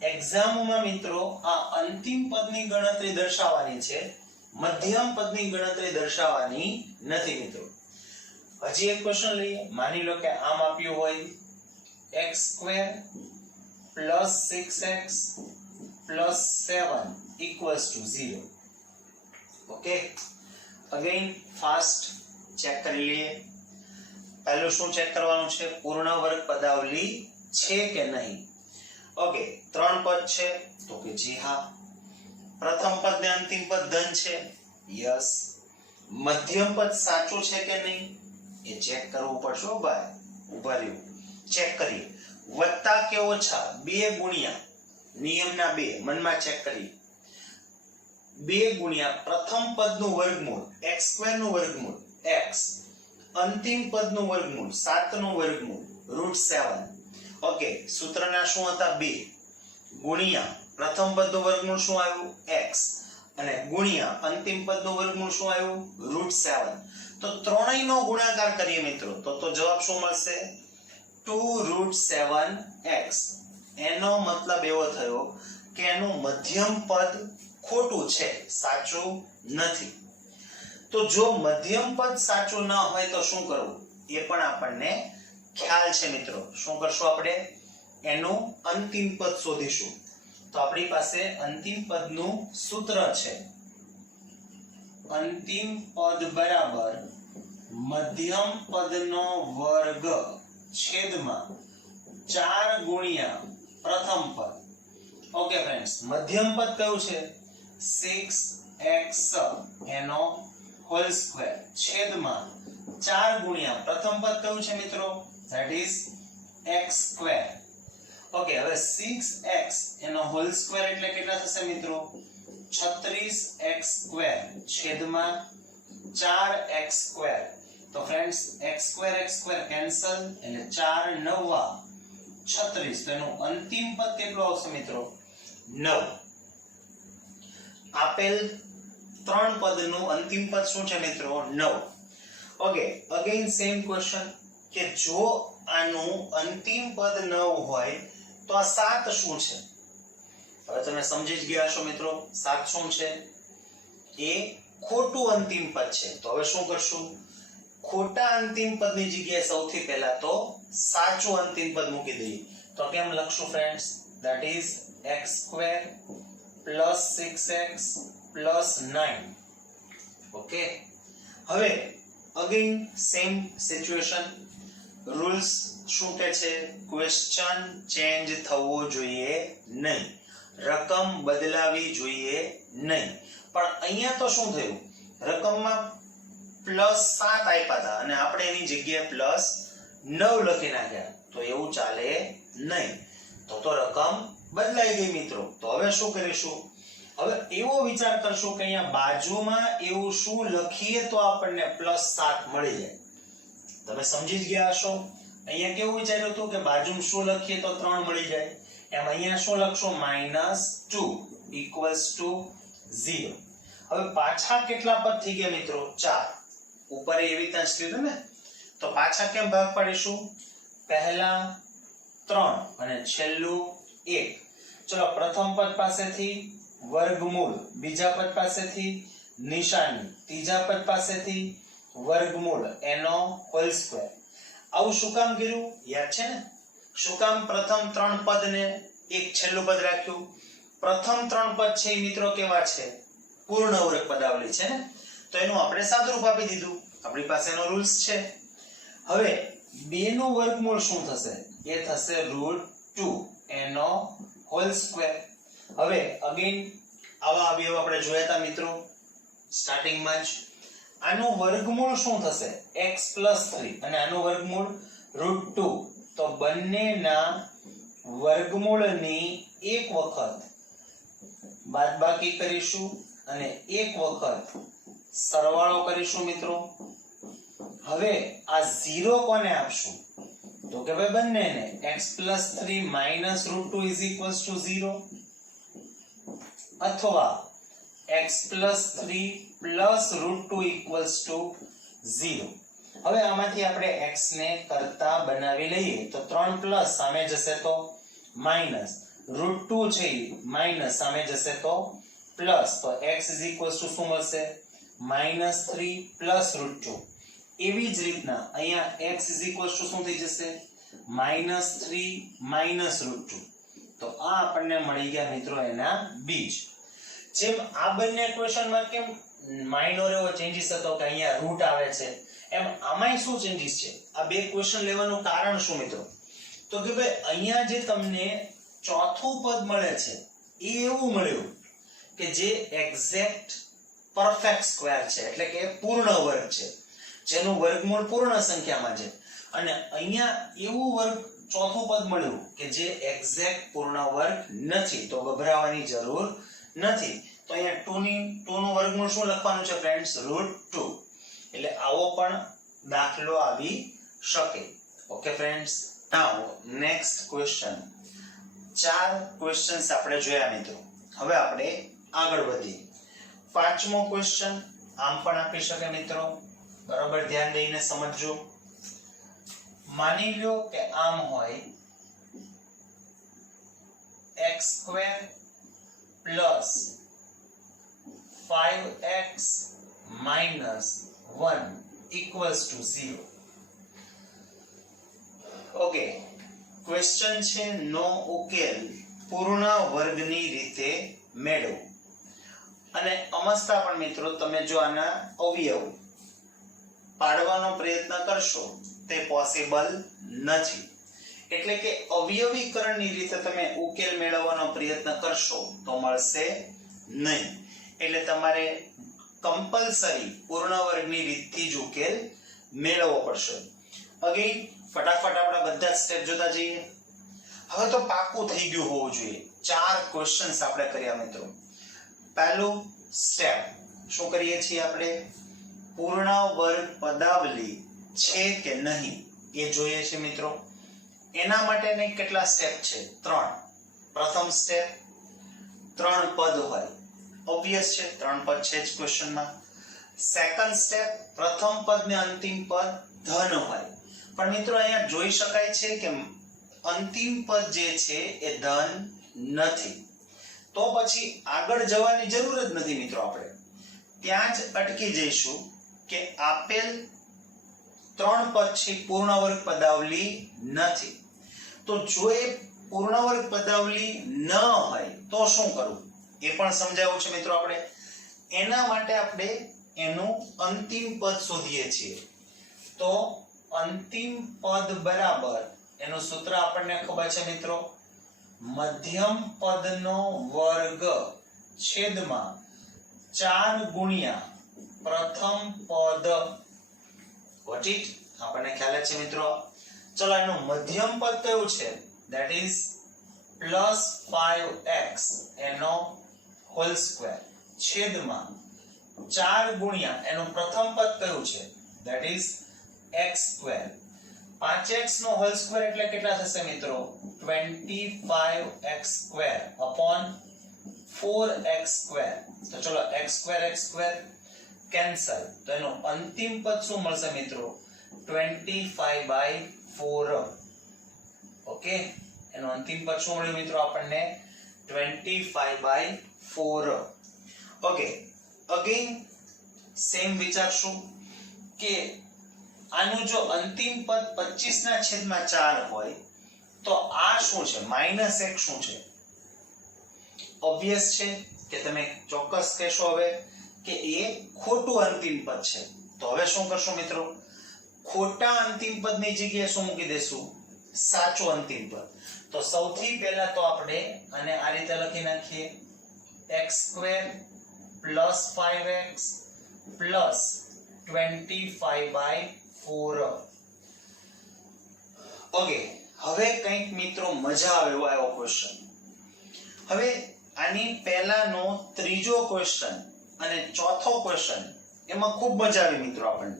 એક્ઝામમાં મિત્રો આ અંતિમ પદની ગણતરી દર્શાવવાની છે, મધ્યમ પદની ગણતરી દર્શાવવાની નથી મિત્રો. હજી એક ક્વેશ્ચન લઈએ. માની લો કે આમ આપ્યું હોય x² + 6x + 7 = 0. Okay, again fast check કરી લઈએ. પહેલું શું ચેક કરવાનું છે? પૂર્ણ વર્ગ પદાવલી છે કે નહીં. ઓકે, 3 પદ છે તો કે જી હા. પ્રથમ પદ ને અંતિમ પદ ધન છે, યસ. મધ્યમ પદ સાચું છે કે નહીં એ ચેક કરવું પડશે ભાઈ. ઉભા રહ્યો, ચેક કરીએ. વત્તા કે ઓછા 2 ગુણ્યા નિયમના 2 મનમાં ચેક કરીએ. 2 ગુણ્યા પ્રથમ પદનું વર્ગમૂળ x² નું વર્ગમૂળ x, અંતિમ પદનું વર્ગમૂળ 7 નું વર્ગમૂળ √7. ઓકે, સૂત્રના શું હતા? 2 ગુણ્યા પ્રથમ પદનું વર્ગમૂળ શું આવ્યું? x અને ગુણ્યા અંતિમ પદનું વર્ગમૂળ શું આવ્યું? √7. તો ત્રણેયનો ગુણાકાર કરીએ મિત્રો તો જવાબ શું મળશે? 2√7x. એનો મતલબ એવો થયો કે એનું મધ્યમ પદ ખોટું છે, સાચું નથી. તો જો મધ્યમ પદ સાચું ન હોય તો શું કરવું એ પણ આપણને ખ્યાલ છે મિત્રો. શું કરશું આપણે? એનું અંતિમ પદ શોધીશું. તો આપણી પાસે અંતિમ પદનું સૂત્ર છે અંતિમ પદ બરાબર મધ્યમ પદનો વર્ગ છેદમાં 4 ગુણ્યા પ્રથમ પદ. ઓકે ફ્રેન્ડ્સ, મધ્યમ પદ કયું છે 6x એનો હોલ સ્ક્વેર છેદમાં 4 ગુણ્યા પ્રથમ પદ કયું છે મિત્રો that is x square. Okay, હવે 6x એનો હોલ સ્ક્વેર એટલે કેટલા થશે મિત્રો 36x સ્ક્વેર છેદમાં 4x સ્ક્વેર. તો ફ્રેન્ડ્સ x સ્ક્વેર કેન્સલ એટલે 4 9 36. તો એનું અંતિમ પદ કેટલું આવશે મિત્રો 9. આપેલ ત્રણ પદનું અંતિમ પદ શું છે મિત્રો 9. ઓકે, અગેન સેમ ક્વેશ્ચન કે જો આનું અંતિમ પદ 9 હોય તો આ 7 શું છે? હવે તમે સમજી જ ગયા છો મિત્રો 7 શું છે? એ ખોટું અંતિમ પદ છે. તો હવે શું કરશું? ખોટા અંતિમ પદની જગ્યાએ સૌથી પહેલા તો સાચું અંતિમ પદ મૂકી દઈએ. તો કેમ લખશું friends? That is x square plus 6x plus 9. Okay, હવે અગેન સેમ સિચ્યુએશન. રૂલ્સ શું કહે છે? ક્વેશ્ચન ચેન્જ થવો જોઈએ નહીં, રકમ બદલાવી જોઈએ નહીં. પણ અહીંયા તો શું થયું? રકમમાં પ્લસ 7 આપ્યા હતા અને આપણે એની જગ્યાએ પ્લસ 9 લખી નાખ્યા. તો એવું ચાલે નહીં. તો રકમ બદલાઈ ગઈ મિત્રો. તો હવે શું કરીશું? હવે એવો વિચાર કરશું કે અહીંયા બાજુમાં એવું શું લખીએ તો આપણને પ્લસ 7 મળી જાય. તમે સમજી જ ગયા હશો. અહીંયા કેવું વિચાર્યું હતું કે બાજુમાં શું લખીએ તો 3 મળી જાય. એમ અહીંયા શું લખશું? -2 = 0. હવે પાછા કેટલા પદ થઈ ગયા મિત્રો? 4. ઉપર એવી તંસ લીધું ને, તો પાછા કેમ ભાગ પાડીશું? પહેલા 3 અને છેલ્લું 1. ચલો, પ્રથમ પદ પાસેથી વર્ગમૂળ, બીજા પદ પાસેથી નિશાની, ત્રીજા પદ પાસેથી વર્ગમૂળ એનો હોલ સ્ક્વેર. આવું શું કામ કર્યું? યાદ છે ને? શું કામ પ્રથમ 3 પદને એક છેલ્લું પદ રાખ્યું? પ્રથમ 3 પદ છે મિત્રો કેવા છે? પૂર્ણ વર્ગ પદાવલી છે ને, તો એનું આપણે સાદુરૂપ આપી દીધું. આપણી પાસે એનો રૂલ્સ છે. હવે 2 નું વર્ગમૂળ શું થશે? એ થશે √2 એનો હોલ સ્ક્વેર. હવે અગેન આવા અવયવ આપણે જોયા હતા મિત્રો સ્ટાર્ટિંગમાં જ. આનું વર્ગમૂળ શું થશે? x + 3 અને આનું વર્ગમૂળ √2. તો બંનેના વર્ગમૂળની એક વખત બાદબાકી કરીશું અને એક વખત સરવાળો કરીશું મિત્રો. હવે આ 0 કોને આપશું? તો કે ભાઈ બંનેને. x + 3 - √2 = 0 અથવા x + 3 + √2 = 0. હવે આમાંથી આપણે x ને કરતા બનાવી લઈએ તો 3 પ્લસ સામે જશે તો માઈનસ, √2 છે માઈનસ સામે જશે તો પ્લસ. તો x = શું મળશે? -3 + √2. એવી જ રીતના અહીંયા x = શું થઈ જશે? -3 - √2. તો આ આપણને મળી ગયા મિત્રો એના બીજ. જેમ આ બંને ઇક્વેશનમાં કેમ માઇનોર એવો ચેન્જીસ હતો કે અહીંયા રૂટ આવે છે, એમ આમાંય શું ચેન્જીસ છે? આ બે ક્વેશ્ચન લેવાનું કારણ શું મિત્રો? તો કે ભાઈ અહીંયા જે તમને ચોથું પદ મળે છે એ એવું મળ્યું કે જે એક્ઝેક્ટ પરફેક્ટ સ્ક્વેર છે, એટલે કે પૂર્ણ વર્ગ છે, જેનું વર્ગમૂળ પૂર્ણ સંખ્યામાં છે. અને અહીંયા એવું વર્ગ ચોથું પદ મળ્યું કે જે એક્ઝેક્ટ પૂર્ણ વર્ગ નથી. તો ગભરાવાની જરૂર નથી. તો અહીંયા 2 નું વર્ગમૂળ શું લખવાનું છે ફ્રેન્ડ્સ? √2. એટલે આવો પણ દાખલો આવી શકે. ઓકે ફ્રેન્ડ્સ, નાઉ નેક્સ્ટ ક્વેશ્ચન. 4 ક્વેશ્ચન્સ આપણે જોયા મિત્રો. હવે આપણે આગળ વધીએ. 5મો ક્વેશ્ચન આમ પણ આપી શકે મિત્રો. બરાબર ધ્યાન દઈને સમજજો. માની લો કે આમ હોય x² + 5x - 1 = 0. ઓકે, ક્વેશ્ચન છે નો ઉકેલ પૂર્ણ વર્ગની રીતે મેળવો. અને અમસ્તા પણ મિત્રો તમે જો આના અવયવ પાડવાનો પ્રયત્ન કરશો તે પોસિબલ નથી. એટલે કે અવયવીકરણની રીતે તમે ઉકેલ મેળવવાનો પ્રયત્ન કરશો તો મળશે નહીં. એટલે તમારે કમ્પલસરી પૂર્ણ વર્ગની રીતથી જ ઉકેલ મેળવવો પડશે. અગેન ફટાફટ આપણે બધા સ્ટેપ જોતા જઈએ. હવે તો પાકું થઈ ગયું હોવું જોઈએ. 4 ક્વેશ્ચન્સ આપણે કર્યા મિત્રો. પહેલું સ્ટેપ શું કરીએ છીએ આપણે? પૂર્ણ વર્ગ પદાવલી છે કે નહીં એ જોઈએ છે મિત્રો. એના માટેને કેટલા સ્ટેપ છે? 3. પ્રથમ સ્ટેપ 3 પદ હોય, ઓબ્વિયસ છે 3 પદ છે જ ક્વેશ્ચનમાં. સેકન્ડ સ્ટેપ પ્રથમ પદ ને અંતિમ પદ ધન હોય. પણ મિત્રો અહીંયા જોઈ શકાય છે કે અંતિમ પદ જે છે એ ધન નથી. તો પછી આગળ જવાની જરૂર જ નથી મિત્રો. આપણે ત્યાં જ અટકી જઈશું કે આપેલ 3 પદ છે પૂર્ણ વર્ગ પદાવલી નથી. તો જો એ પૂર્ણ વર્ગ પદાવલી ન હોય તો શું કરવું એ પણ સમજાવ્યું છે મિત્રો આપણે. એના માટે આપણે એનું અંતિમ પદ શોધીએ છીએ. તો અંતિમ પદ બરાબર એનું સૂત્ર આપણને ખબર છે મિત્રો, મધ્યમ પદનો વર્ગ છેદમાં 4 ગુણ્યા પ્રથમ પદ. વોટ ઇટ આપણને ખ્યાલ છે મિત્રો. ચલો એનું મધ્યમ પદ કયું છે? ધેટ ઇઝ +5x એનો હોલ સ્ક્વેર છેદમાં 4 ગુણ્યા એનું પ્રથમ પદ કયું છે? That is x square. 5x નો હોલ સ્ક્વેર એટલે કેટલા થશે મિત્રો? 25x square upon 4x square. તો ચલો x સ્ક્વેર કેન્સલ. તો એનું અંતિમ પદ શું મળશે મિત્રો? 25/4. ઓકે, એનું અંતિમ પદ શું મળ્યું મિત્રો આપણને? 25/4. ઓકે, અગેન સેમ વિચારશું કે આનું જો અંતિમ પદ 25/4 હોય તો આ શું છે? -1 શું છે? ઓબ્વિયસ છે કે તમે ચોક્કસ કહેશો હવે કે એ ખોટું અંતિમ પદ છે. તો હવે શું કરશું મિત્રો? ખોટા અંતિમ પદની જગ્યાએ શું મૂકી દેશું? સાચું અંતિમ પદ. તો સૌથી પહેલા તો આપણે આને આ રીતે લખી નાખીએ, x સ્ક્વેર + 5x + 25/4. ઓકે, હવે કંઈક મિત્રો મજા આવે એવો આવ્યો ક્વેશ્ચન. હવે આની પહેલાનો ત્રીજો ક્વેશ્ચન અને ચોથો ક્વેશ્ચન એમાં ખૂબ મજા આવી મિત્રો. આપણને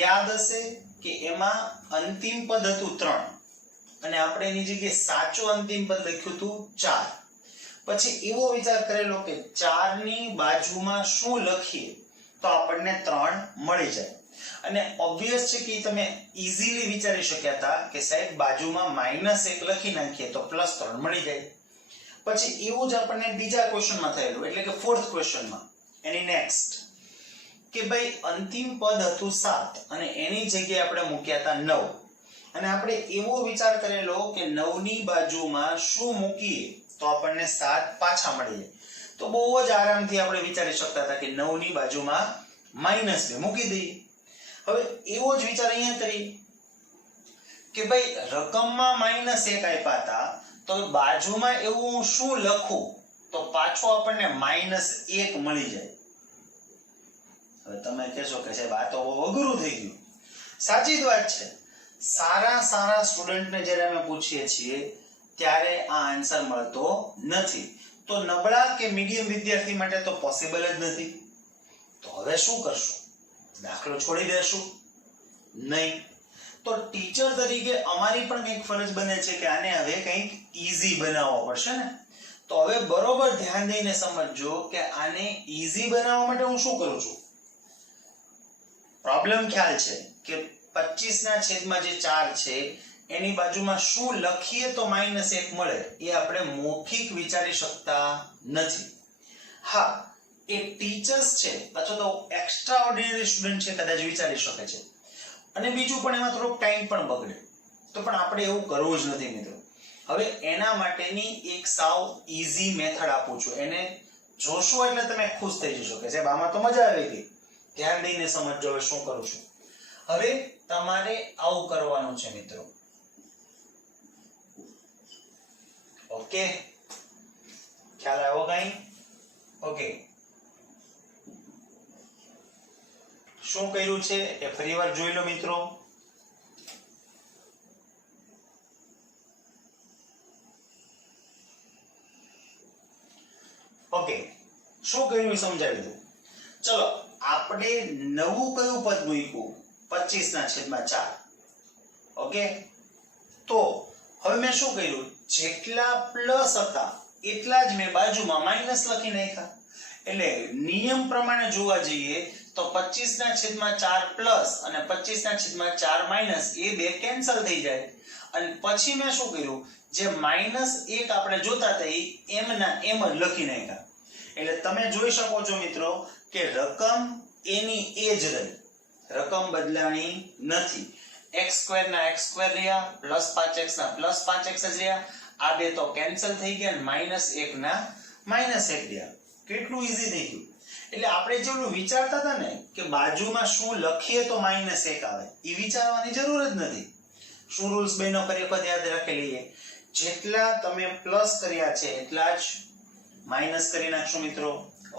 યાદ હશે કે એમાં અંતિમ પદ હતું 3 અને આપણે એની જગ્યાએ સાચું અંતિમ પદ લખ્યું હતું 4. પછી એવો વિચાર કરેલો કે 4 ની બાજુમાં શું લખીએ તો આપણને 3 મળી જાય. અને ઓબ્વિયસ છે કે તમે ઈઝીલી વિચારી શક્યા હતા કે સાહેબ બાજુમાં -1 લખી નાખીએ તો +3 મળી જાય. પછી એવું જ આપણને બીજા ક્વેશ્ચનમાં થયેલું, એટલે કે ફોર્થ ક્વેશ્ચનમાં એની નેક્સ્ટ કે ભાઈ અંતિમ પદ હતું 7 અને એની જગ્યાએ આપણે મૂક્યા હતા 9. અને આપણે એવો વિચાર કરેલો કે 9 ની બાજુમાં શું મૂકીએ તો આપણને 7 પાછા મળી જાય. તો બહુ જ આરામથી આપણે વિચારી શકતા હતા કે 9 ની બાજુમાં -2 મૂકી દઈએ. હવે એવો જ વિચાર અહીંયા કરીએ કે ભાઈ રકમમાં -1 આપ્યા હતા તો બાજુમાં એવું શું લખું તો પાછો આપણને -1 મળી જાય. હવે તમે કહેશો કે સાહેબ આ તો બહુ અઘરું થઈ ગયું. સાચી જ વાત છે. સારા સ્ટુડન્ટને જ્યારે અમે પૂછીએ છીએ ત્યારે આ આન્સર મળતો નથી. તો નબળા કે મીડિયમ વિદ્યાર્થી માટે તો પોસિબલ જ નથી. તો હવે શું કરશું? દાખલો છોડી દેશું? નહીં. તો ટીચર તરીકે અમારી પણ કંઈક ફરજ બને છે કે આને હવે કંઈક ઈઝી બનાવવો પડશે ને. તો હવે બરોબર ધ્યાન દઈને સમજજો કે આને ઈઝી બનાવવા માટે હું શું કરું છું. પ્રોબ્લેમ ખ્યાલ છે કે 25/4 છે એની બાજુમાં શું લખીએ તો -1 મળે એ આપણે મૌખિક વિચારી શકતા નથી. હા, એ ટીચર્સ છે અથવા તો એક્સ્ટ્રા ઓર્ડિનરી સ્ટુડન્ટ છે કદાચ વિચારી શકે છે. અને બીજું પણ એમાં થોડોક ટાઈમ પણ બગડે. તો પણ આપણે એવું કરવું જ નથી મિત્રો. હવે એના માટેની એક સાવ ઈઝી મેથડ આપું છું, એને જોશો એટલે તમે ખુશ થઈ જશો કે સાહેબ આમાં તો મજા આવી ગઈ. ધ્યાન દઈને સમજજો હવે શું કરું છું. હવે તમારે આવું કરવાનું છે મિત્રો. ઓકે, ખ્યાલ આવ્યો કઈ? ઓકે, શું કર્યું છે એ ફરીવાર જોઈ લો મિત્રો. ઓકે, શું કર્યું સમજાવી દઉં. ચલો, આપણે નવું કયું પદ મૂક્યું? 25/4. ઓકે, તો હવે મેં શું કર્યું? જેટલા પ્લસ હતા એટલા જ મેં બાજુમાં માઈનસ લખી નાખ્યા. એટલે નિયમ પ્રમાણે જોવા જઈએ તો 25/4 પ્લસ અને 25/4 માઈનસ એ બે કેન્સલ થઈ જાય. અને પછી મેં શું કર્યું? જે -1 આપણે જોતા હતા એ એમ ના એમ જ લખી નાખ્યા. એટલે તમે જોઈ શકો છો મિત્રો કે રકમ એની એ જ રહી, રકમ બદલાણી નથી. x² ના x² રહ્યા, +5x ના +5x જ રહ્યા. આ બે તો કેન્સલ થઈ ગયા અને -1 ના -1 રહ્યા. કેટલું ઈઝી થઈ ગયું. એટલે આપણે જેવું વિચારતા હતા ને કે બાજુમાં શું લખીએ તો -1 આવે, એ વિચારવાની જરૂર જ નથી. શું રૂલ્સ બેનો કરી વખત યાદ રાખી લઈએ. જેટલા તમે પ્લસ કર્યા છે એટલા જ માઈનસ કરી નાખશું મિત્રો.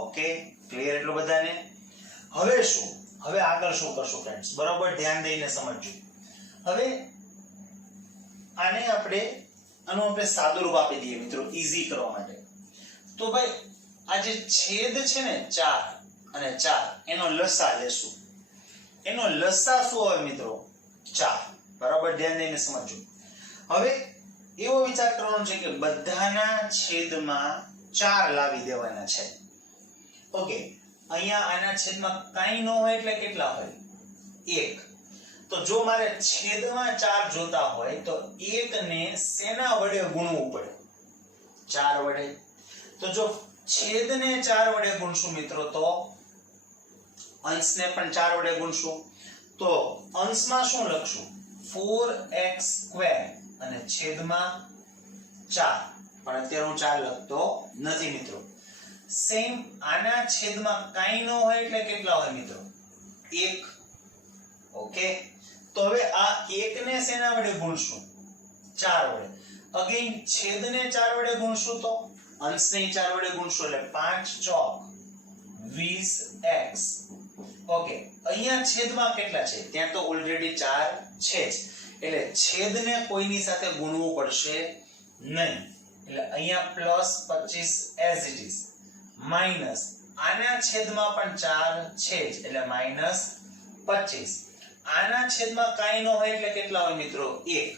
ઓકે, ક્લિયર એટલું બધાને? હવે શું? હવે આગળ શું કરશું ફ્રેન્ડ્સ? બરોબર ધ્યાન દઈને સમજજો. હવે આનું આપણે સાદું રૂપ આપી દઈએ મિત્રો ઈઝી કરવા માટે. તો ભાઈ આ જે છેદ છે ને 4 અને 4 એનો લસા લેશું. એનો લસા શું હોય મિત્રો? 4. બરાબર ધ્યાન દઈને સમજજો. હવે એવો વિચાર કરવાનો છે કે બધાના છેદમાં 4 લાવી દેવાના છે. ઓકે, અહીંયા આના છેદમાં કાઈ ન હોય એટલે કેટલા હોય? 1. તો જો મારે છેદમાં 4 જોતા હોય તો 1 ને શેના વડે ગુણવું પડે? 4 વડે. તો જો છેદને 4 વડે ગુણશું મિત્રો તો અંશને પણ 4 વડે ગુણશું. તો અંશમાં શું લખશું? 4x² અને છેદમાં 4. પણ અત્યારે હું 4 લખતો નથી મિત્રો. સેમ આના છેદમાં કાઈ ન હોય એટલે કેટલા હોય મિત્રો? 1. ઓકે, તો હવે આ 1 ને શેના વડે ગુણશું? 4 વડે. અગેન છેદને 4 વડે ગુણશું તો અંશને 4 વડે ગુણશું એટલે 5 ચોક 20x. ઓકે, અહીંયા છેદમાં કેટલા છે? ત્યાં તો ઓલરેડી 4 છે જ, એટલે છેદને કોઈની સાથે ગુણવું પડશે નહીં. એટલે અહીંયા +25 as it is માઈનસ આના છેદમાં પણ 4 છે જ એટલે -25. આના છેદમાં કાઈ ન હોય એટલે કેટલા હોય મિત્રો? 1.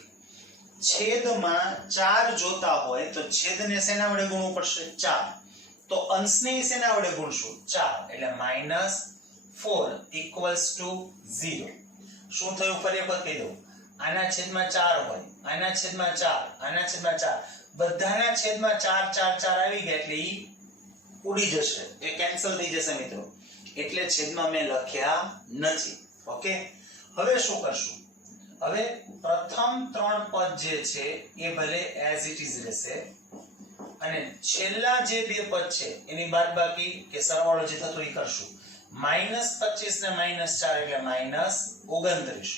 છેદમાં 4 જોતા હોય તો છેદને શેના વડે ગુણવું પડશે? 4. તો અંશને શેના વડે ગુણશું? 4 એટલે -4 = 0. શું થયું ફરી એકવાર કહી દઉં. આના છેદમાં 4 હોય, આના છેદમાં 4, આના છેદમાં 4, બધાના છેદમાં 4 4 4 આવી ગયા એટલે ઈ ઉડી જશે, એ કેન્સલ થઈ જશે મિત્રો. એટલે છેદમાં મેં લખ્યા નથી. ઓકે, હવે શું કરશું? હવે પ્રથમ 3 પદ જે છે એ ભલે as it is રહેશે અને છેલ્લા જે બે પદ છે એની બાદબાકી કે સરવાળો જે થતો એ કરશું. -25 ને -4 એટલે -29.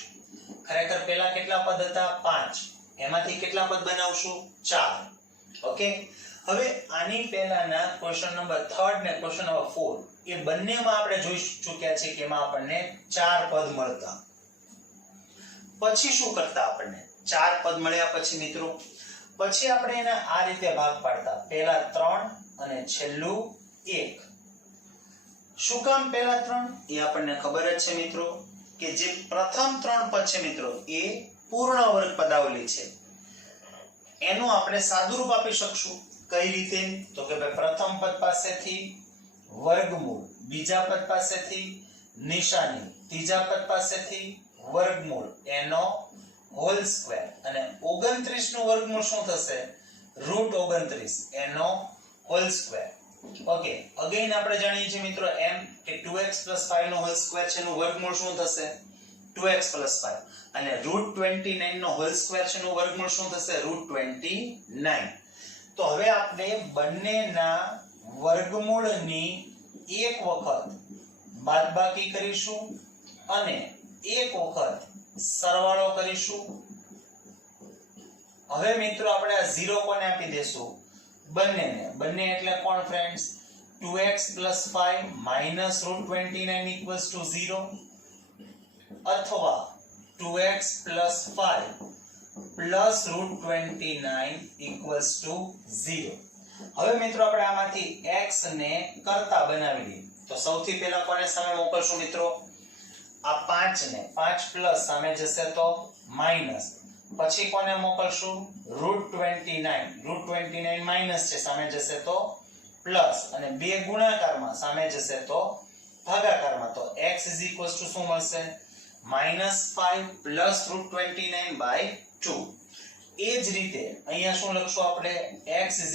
ખરેખર પહેલા કેટલા પદ હતા? 5. એમાંથી કેટલા પદ બનાવશું? 4. ઓકે, હવે આની પહેલાના ક્વેશ્ચન નંબર 3 ને ક્વેશ્ચન નંબર 4 એ બંનેમાં આપણે જોઈ ચૂક્યા છે કે એમાં આપણને 4 પદ મળતા. પછી શું કરતા? આપણને 4 પદ મળ્યા પછી મિત્રો પછી આપણે એને આ રીતે ભાગ પાડતા. પહેલા 3 અને છેલ્લું 1. શું કામ પહેલા 3? એ આપણને ખબર જ છે મિત્રો કે જે પ્રથમ 3 પદ છે મિત્રો એ પૂર્ણ વર્ગ પદાવલી છે. એનું આપણે સાદુરૂપ આપી શકશું. કઈ રીતે? તો કે ભાઈ પ્રથમ પદ પાસેથી વર્ગમૂળ, બીજા પદ પાસેથી નિશાની, ત્રીજા પદ પાસેથી વર્ગમૂળ એનો હોલ સ્ક્વેર અને 29 નું વર્ગમૂળ શું થશે? √29 એનો હોલ સ્ક્વેર. ઓકે, અગેન આપણે જાણીએ છીએ મિત્રો એમ કે 2x + 5 નો હોલ સ્ક્વેર છે એનું વર્ગમૂળ શું થશે? 2x + 5 અને √29 નો હોલ સ્ક્વેર છે નો વર્ગમૂળ શું થશે √29. તો હવે આપણે બંનેના વર્ગમૂળની એક વખત બાદબાકી કરીશું અને એક વખત સરવાળો કરીશું. હવે મિત્રો આપણે આ 0 કોને આપી દેશું બંનેને. બંને એટલે કોણ ફ્રેન્ડ્સ 2x + 5 -√29 = 0 અથવા 2x + 5 +√29 = 0. હવે મિત્રો આપણે આમાંથી x ને કરતા બનાવી લઈએ. તો સૌથી પહેલા કોને સામે મોકલશું મિત્રો આ 5 ને 5 પ્લસ સામે જશે તો માઈનસ. પછી કોને મોકલશું √29 માઈનસ છે સામે જશે તો પ્લસ અને બે ગુણાકારમાં સામે જશે તો ભાગાકારમાં. તો x = શું મળશે -5 +√29/2. એ જ રીતે અહીંયા શું લખશું આપણે x =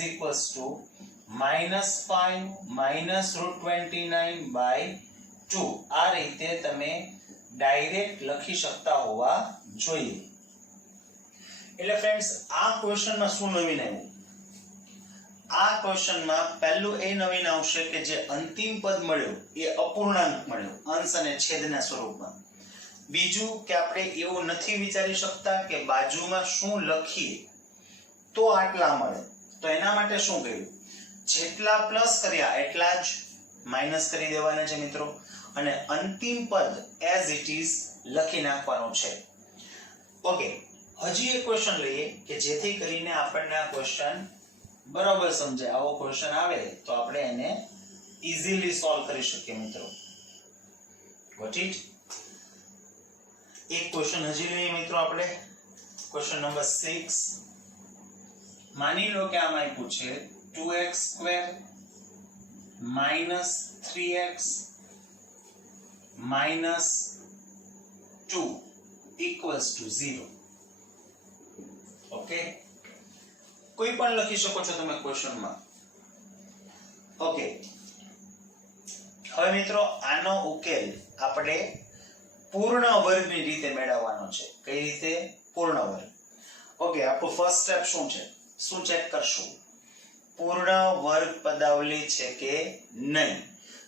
-5 -√29/2. આ રીતે તમે ડાયરેક્ટ લખી શકતા હોવા જોઈએ. એટલે ફ્રેન્ડ્સ આ ક્વેશ્ચનમાં શું નવીન આવ્યું? આ ક્વેશ્ચનમાં પહેલું એ નવીન આવશે કે જે અંતિમ પદ મળ્યો એ અપૂર્ણાંક મળ્યો અંશ અને છેદના સ્વરૂપમાં. બીજું કે આપણે એવું નથી વિચારી શકતા કે બાજુમાં શું લખીએ તો આટલા મળે. તો એના માટે શું કર્યું જેટલા પ્લસ કર્યા એટલા જ માઈનસ કરી દેવાના છે મિત્રો અને અંતિમ પદ એઝ ઇટ ઇઝ લખી નાખવાનું છે. ઓકે, હજી એક ક્વેશ્ચન લઈએ કે જેથી કરીને આપણને આ ક્વેશ્ચન બરાબર સમજાય. આવો ક્વેશ્ચન આવે તો આપણે એને ઈઝીલી સોલ્વ કરી શકીએ મિત્રો. Got it? એક ક્વેશ્ચન હજી લઈએ મિત્રો આપણે. Question number 6. માની લો કે આમાં આપ્યું છે 2x² - 3x - 2 = 0. ઓકે, કોઈ પણ લખી શકો છો તમે ક્વેશ્ચનમાં. ઓકે, હવે મિત્રો આનો ઉકેલ આપણે પૂર્ણ વર્ગની રીતે મેળવવાનો છે. કઈ રીતે? પૂર્ણ વર્ગ. ઓકે, આપણું ફર્સ્ટ સ્ટેપ શું છે? શું ચેક કરશું? પૂર્ણ વર્ગ પદાવલી છે કે નહીં.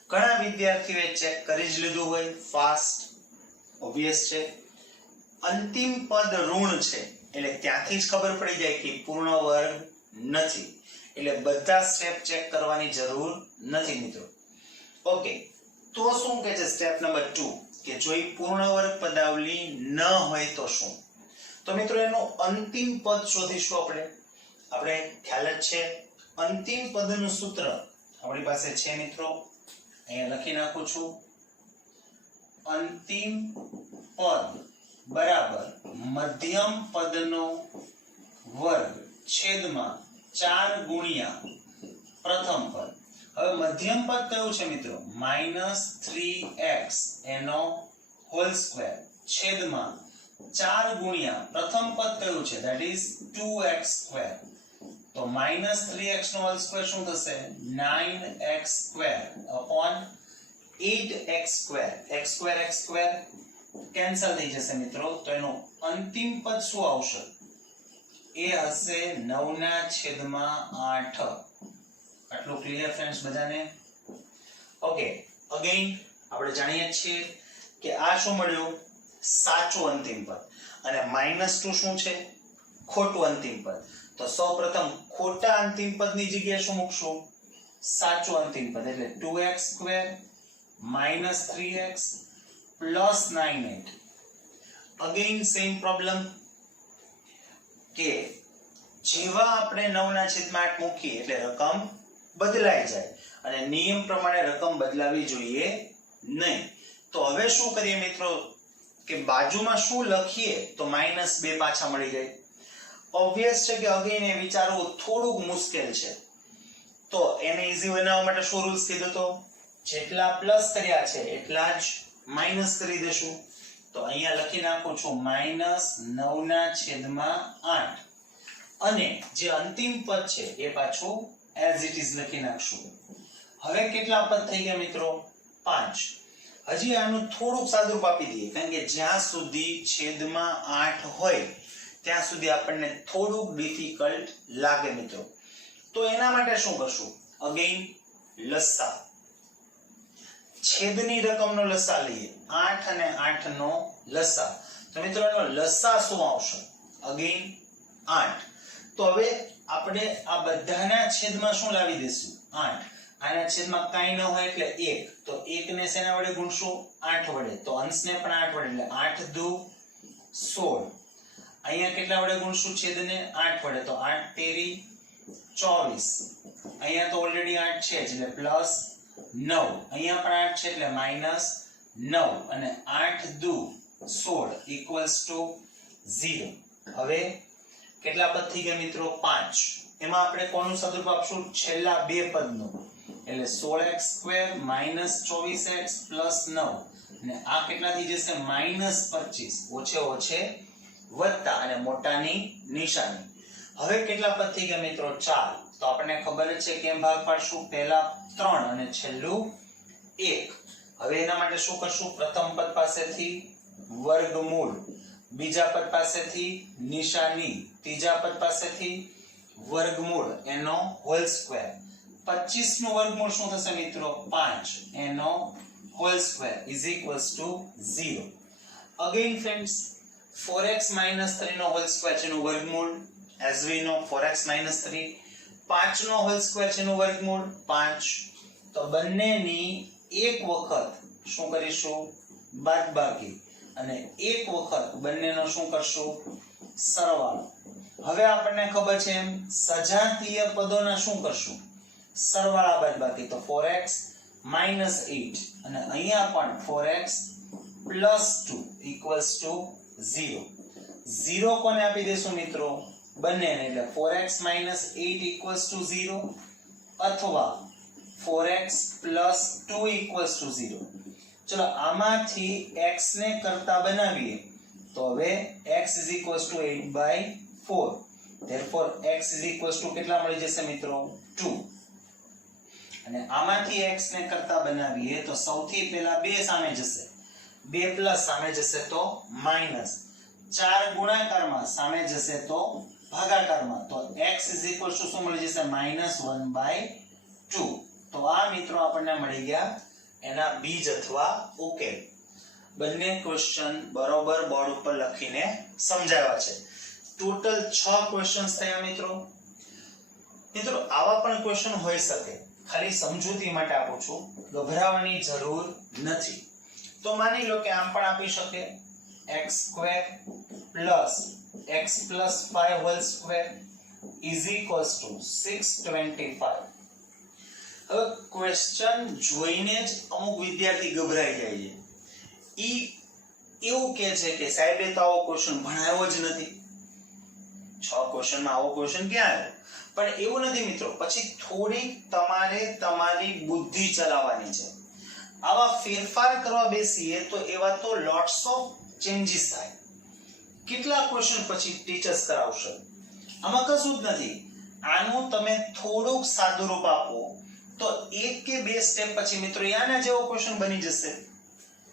ઘણા વિદ્યાર્થીઓએ ચેક કરી જ લીધું હોય ફાસ્ટ. ઓબ્વિયસ છે અંતિમ પદ ઋણ છે એટલે ત્યાંથી જ ખબર પડી જાય કે પૂર્ણ વર્ગ નથી. એટલે બધા સ્ટેપ ચેક કરવાની જરૂર નથી મિત્રો. ઓકે, તો શું કહે છે સ્ટેપ નંબર 2 કે જો એ પૂર્ણ વર્ગ પદાવલી ન હોય તો શું? તો મિત્રો એનું અંતિમ પદ શોધીશું આપણે. ખ્યાલ જ છે અંતિમ પદનું સૂત્ર આપણી પાસે છે મિત્રો. અહીંયા લખી નાખું છું. અંતિમ પદ બરાબર મધ્યમ પદનો વર્ગ છેદમાં 4 ગુણ્યા પ્રથમ પદ. હવે મધ્યમ પદ કયું છે મિત્રો? -3x એનો હોલ સ્ક્વેર છેદમાં 4 ગુણ્યા પ્રથમ પદ કયું છે? That is 2x². તો -3x નો હોલ સ્ક્વેર શું થશે? 9x² upon 8x². x² cancel થઈ જશે મિત્રો. તો એનું અંતિમ પદ શું આવશે? એ હશે 9/8. આટલું ક્લિયર ફ્રેન્ડ્સ બધાને? ઓકે, અગેન આપણે જાણીએ છીએ કે આ શું મળ્યું? સાચું અંતિમ પદ. અને -2 શું છે? ખોટું અંતિમ પદ. તો સૌપ્રથમ ખોટા અંતિમ પદની જગ્યાએ શું મૂકશું? સાચું અંતિમ પદ. એટલે 2x² - 3x + 9x. Again same problem કે જેવા આપણે 9/8 મૂકીએ એટલે રકમ બદલાઈ જાય અને નિયમ પ્રમાણે રકમ બદલાવી જોઈએ નહીં. તો હવે શું કરીએ મિત્રો કે બાજુમાં શું લખીએ તો -2 પાછા મળી જાય. ઓબ્વિયસ છે કે અગેન એ વિચારવું થોડુંક મુશ્કેલ છે. તો એને ઈઝી બનાવવા માટે શું રૂલ્સ કીધું? તો જેટલા પ્લસ કર્યા છે એટલા જ માઈનસ કરી દેશું. તો અહીંયા લખી નાખું છું -9/8 અને જે અંતિમ પદ છે એ પાછું એઝ ઇટ ઇઝ લખી નાખશું. હવે કેટલા પદ થઈ ગયા મિત્રો? 5. હજી આનું થોડુંક સાદુરૂપ આપી દઈએ, કારણ કે જ્યાં સુધી છેદમાં 8 હોય ત્યાં સુધી આપણને થોડુંક ડિફિકલ્ટ લાગે મિત્રો. તો એના માટે શું કરશું? અગેન લસા, છેદની રકમનો લસા લઈએ, 8 અને 8 નો લસા. તો મિત્રો એનો લસા શું આવશે? અગેન 8. તો હવે આપણે આ બધાના છેદમાં શું લાવી દઈશું? 8. આના છેદમાં કાંઈ ન હોય એટલે 1. તો 1 ને શેના વડે ગુણશું? 8 વડે. તો અંશને પણ 8 વડે, એટલે 8 દુ 16. અહીંયા કેટલા વડે ગુણશું છેદને? 8 વડે. તો 8 તેરી 24. અહીંયા તો ઓલરેડી 8 છે જ, એટલે પ્લસ 9. અહીંયા પણ 8 છે એટલે માઈનસ 9. અને 8 દુ 16 ઇક્વલ્સ ટુ 0. હવે કેટલા પદ થઈ ગયા મિત્રો? 5. એમાં આપણે કોનું સાદુરૂપ આપશું? છેલ્લા બે પદનું, એટલે 16x² માઈનસ 24x પ્લસ 9. અને આ કેટલા થઈ જશે? માઈનસ 25. ઓછે ઓછે વત્તા અને મોટાની નિશાની. હવે કેટલા પદ થઈ ગયા મિત્રો? 4. તો આપણને ખબર જ છે કેમ ભાગ પાડશું? પહેલા 3 અને છેલ્લું 1. હવે એના માટે શું કરશું? પ્રથમ પદ પાસેથી વર્ગમૂળ, બીજા પદ પાસેથી નિશાની, ત્રીજા પદ પાસેથી વર્ગમૂળ એનો હોલ સ્ક્વેર. 25 નું વર્ગમૂળ શું થશે મિત્રો? 5 એનો whole square is equals to 0. Again friends 4x - 3 નો હોલ સ્ક્વેર છે એનું વર્ગમૂળ, as we know 4x - 3. 5 no whole square છે એનું વર્ગમૂળ 5. તો બંનેની એક વખત શું કરીશું? બાદબાકી. અને એક વખત બંનેનો શું કરશું? સરવાળો. હવે આપણને ખબર છે એમ સજાતીય પદોના શું કરશું? સરવાળા બાદબાકી. તો 4x - 8 અને અહીંયા પણ 4x + 2 ઇક્વલ્સ ટુ 0. 0 કોને આપી દેશું મિત્રો? બંનેને. એટલે 4x - 8 ઇક્વલ્સ ટુ 0 અથવા 4x + 2 ઇક્વલ્સ ટુ 0. ચલો આમાંથી x ને કરતા બનાવીએ તો હવે x = 8/4. therefore x = કેટલા મળી જશે મિત્રો? 2. અને આમાંથી x ને કરતા બનાવીએ તો સૌથી પહેલા 2 સામે જશે, 2 પ્લસ સામે જશે તો માઈનસ, 4 ગુણાકારમાં સામે જશે તો ભાગાકારમાં. તો x = શું મળી જશે? -1/2. તો આ મિત્રો આપણને મળી ગયા એના બીજ અથવા ઉકેલ. બંને ક્વેશ્ચન બરોબર બોર્ડ ઉપર લખીને સમજાવ્યા છે. ટોટલ 6 ક્વેશ્ચન્સ થયા મિત્રો. મિત્રો આવા પણ ક્વેશ્ચન હોઈ શકે, ખાલી સમજૂતી માટે આપું છું, ગભરાવાની જરૂર નથી. તો માની લો કે આમ પણ આપી શકે x² + x + 5² = 625. હવે ક્વેશ્ચન જોઈને જ અમુક વિદ્યાર્થી ગભરાઈ જાય છે. ઈ એવું કહે છે કે સાહેબે તો આવો ક્વેશ્ચન ભણાવ્યો જ નથી. 6 ક્વેશ્ચનમાં આવો ક્વેશ્ચન ક્યાં આવ્યો? પણ એવું નથી મિત્રો. પછી થોડી તમારે તમારી બુદ્ધિ ચલાવવાની છે. આવા ફેરફાર કરવા બેસીએ તો એવા તો લોટ્સ ઓફ ચેન્જીસ થાય. કેટલા ક્વેશ્ચન પછી ટીચર્સ કરાવશે? આમાં કશું જ નથી. આનું તમે થોડુંક સાદુરૂપ આપો તો 1 કે 2 સ્ટેપ પછી મિત્રો આના જેવો ક્વેશ્ચન બની જશે.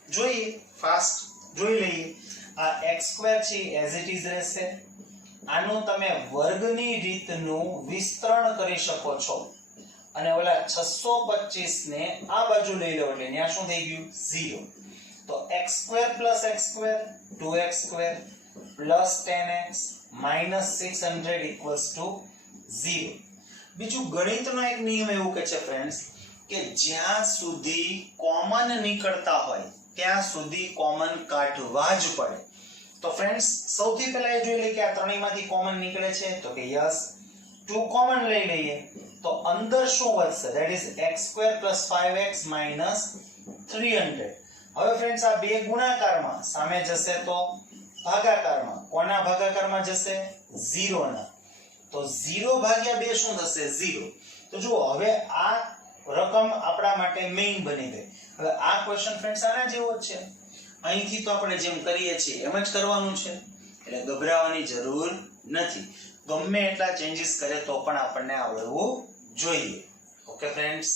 જોઈએ ફાસ્ટ જોઈ લઈએ. આ x² છે એઝ ઇટ ઇઝ રહેશે. આનું તમે વર્ગની રીતનું વિસ્તરણ કરી શકો છો. અને ઓલા 625 ને આ બાજુ લઈ લો એટલે ત્યાં શું થઈ ગયું? 0. તો x² + x² 2x² + 10x - 600 = 0. બીજું ગણિતનો એક નિયમ એવું કે છે ફ્રેન્ડ્સ કે જ્યાં સુધી કોમન નીકળતા હોય ત્યાં સુધી કોમન કાઢવા જ પડે. તો ફ્રેન્ડ્સ સૌથી પહેલા એ જોઈ લઈએ કે આ ત્રણેયમાંથી કોમન નીકળે છે. તો કે યસ, 2 કોમન લઈ લઈએ તો અંદર શું વધશે? That is x² + 5x - 300. હવે ફ્રેન્ડ્સ આ બે ગુણાકારમાં સામે જશે તો ભાગાકારમાં. કોના ભાગાકારમાં જશે? 0 ના. તો 0/2 શું થશે? 0. તો જુઓ હવે આ રકમ આપણા માટે મેઈન બની ગઈ. હવે આ ક્વેશ્ચન ફ્રેન્ડ્સ આના જેવો જ છે. અહીંથી તો આપણે જેમ કરીએ છીએ એમ જ કરવાનું છે, એટલે ગભરાવાની જરૂર નથી. ગમે એટલા ચેન્જીસ કરે તો પણ આપણને આવડવું જોઈએ. Okay friends.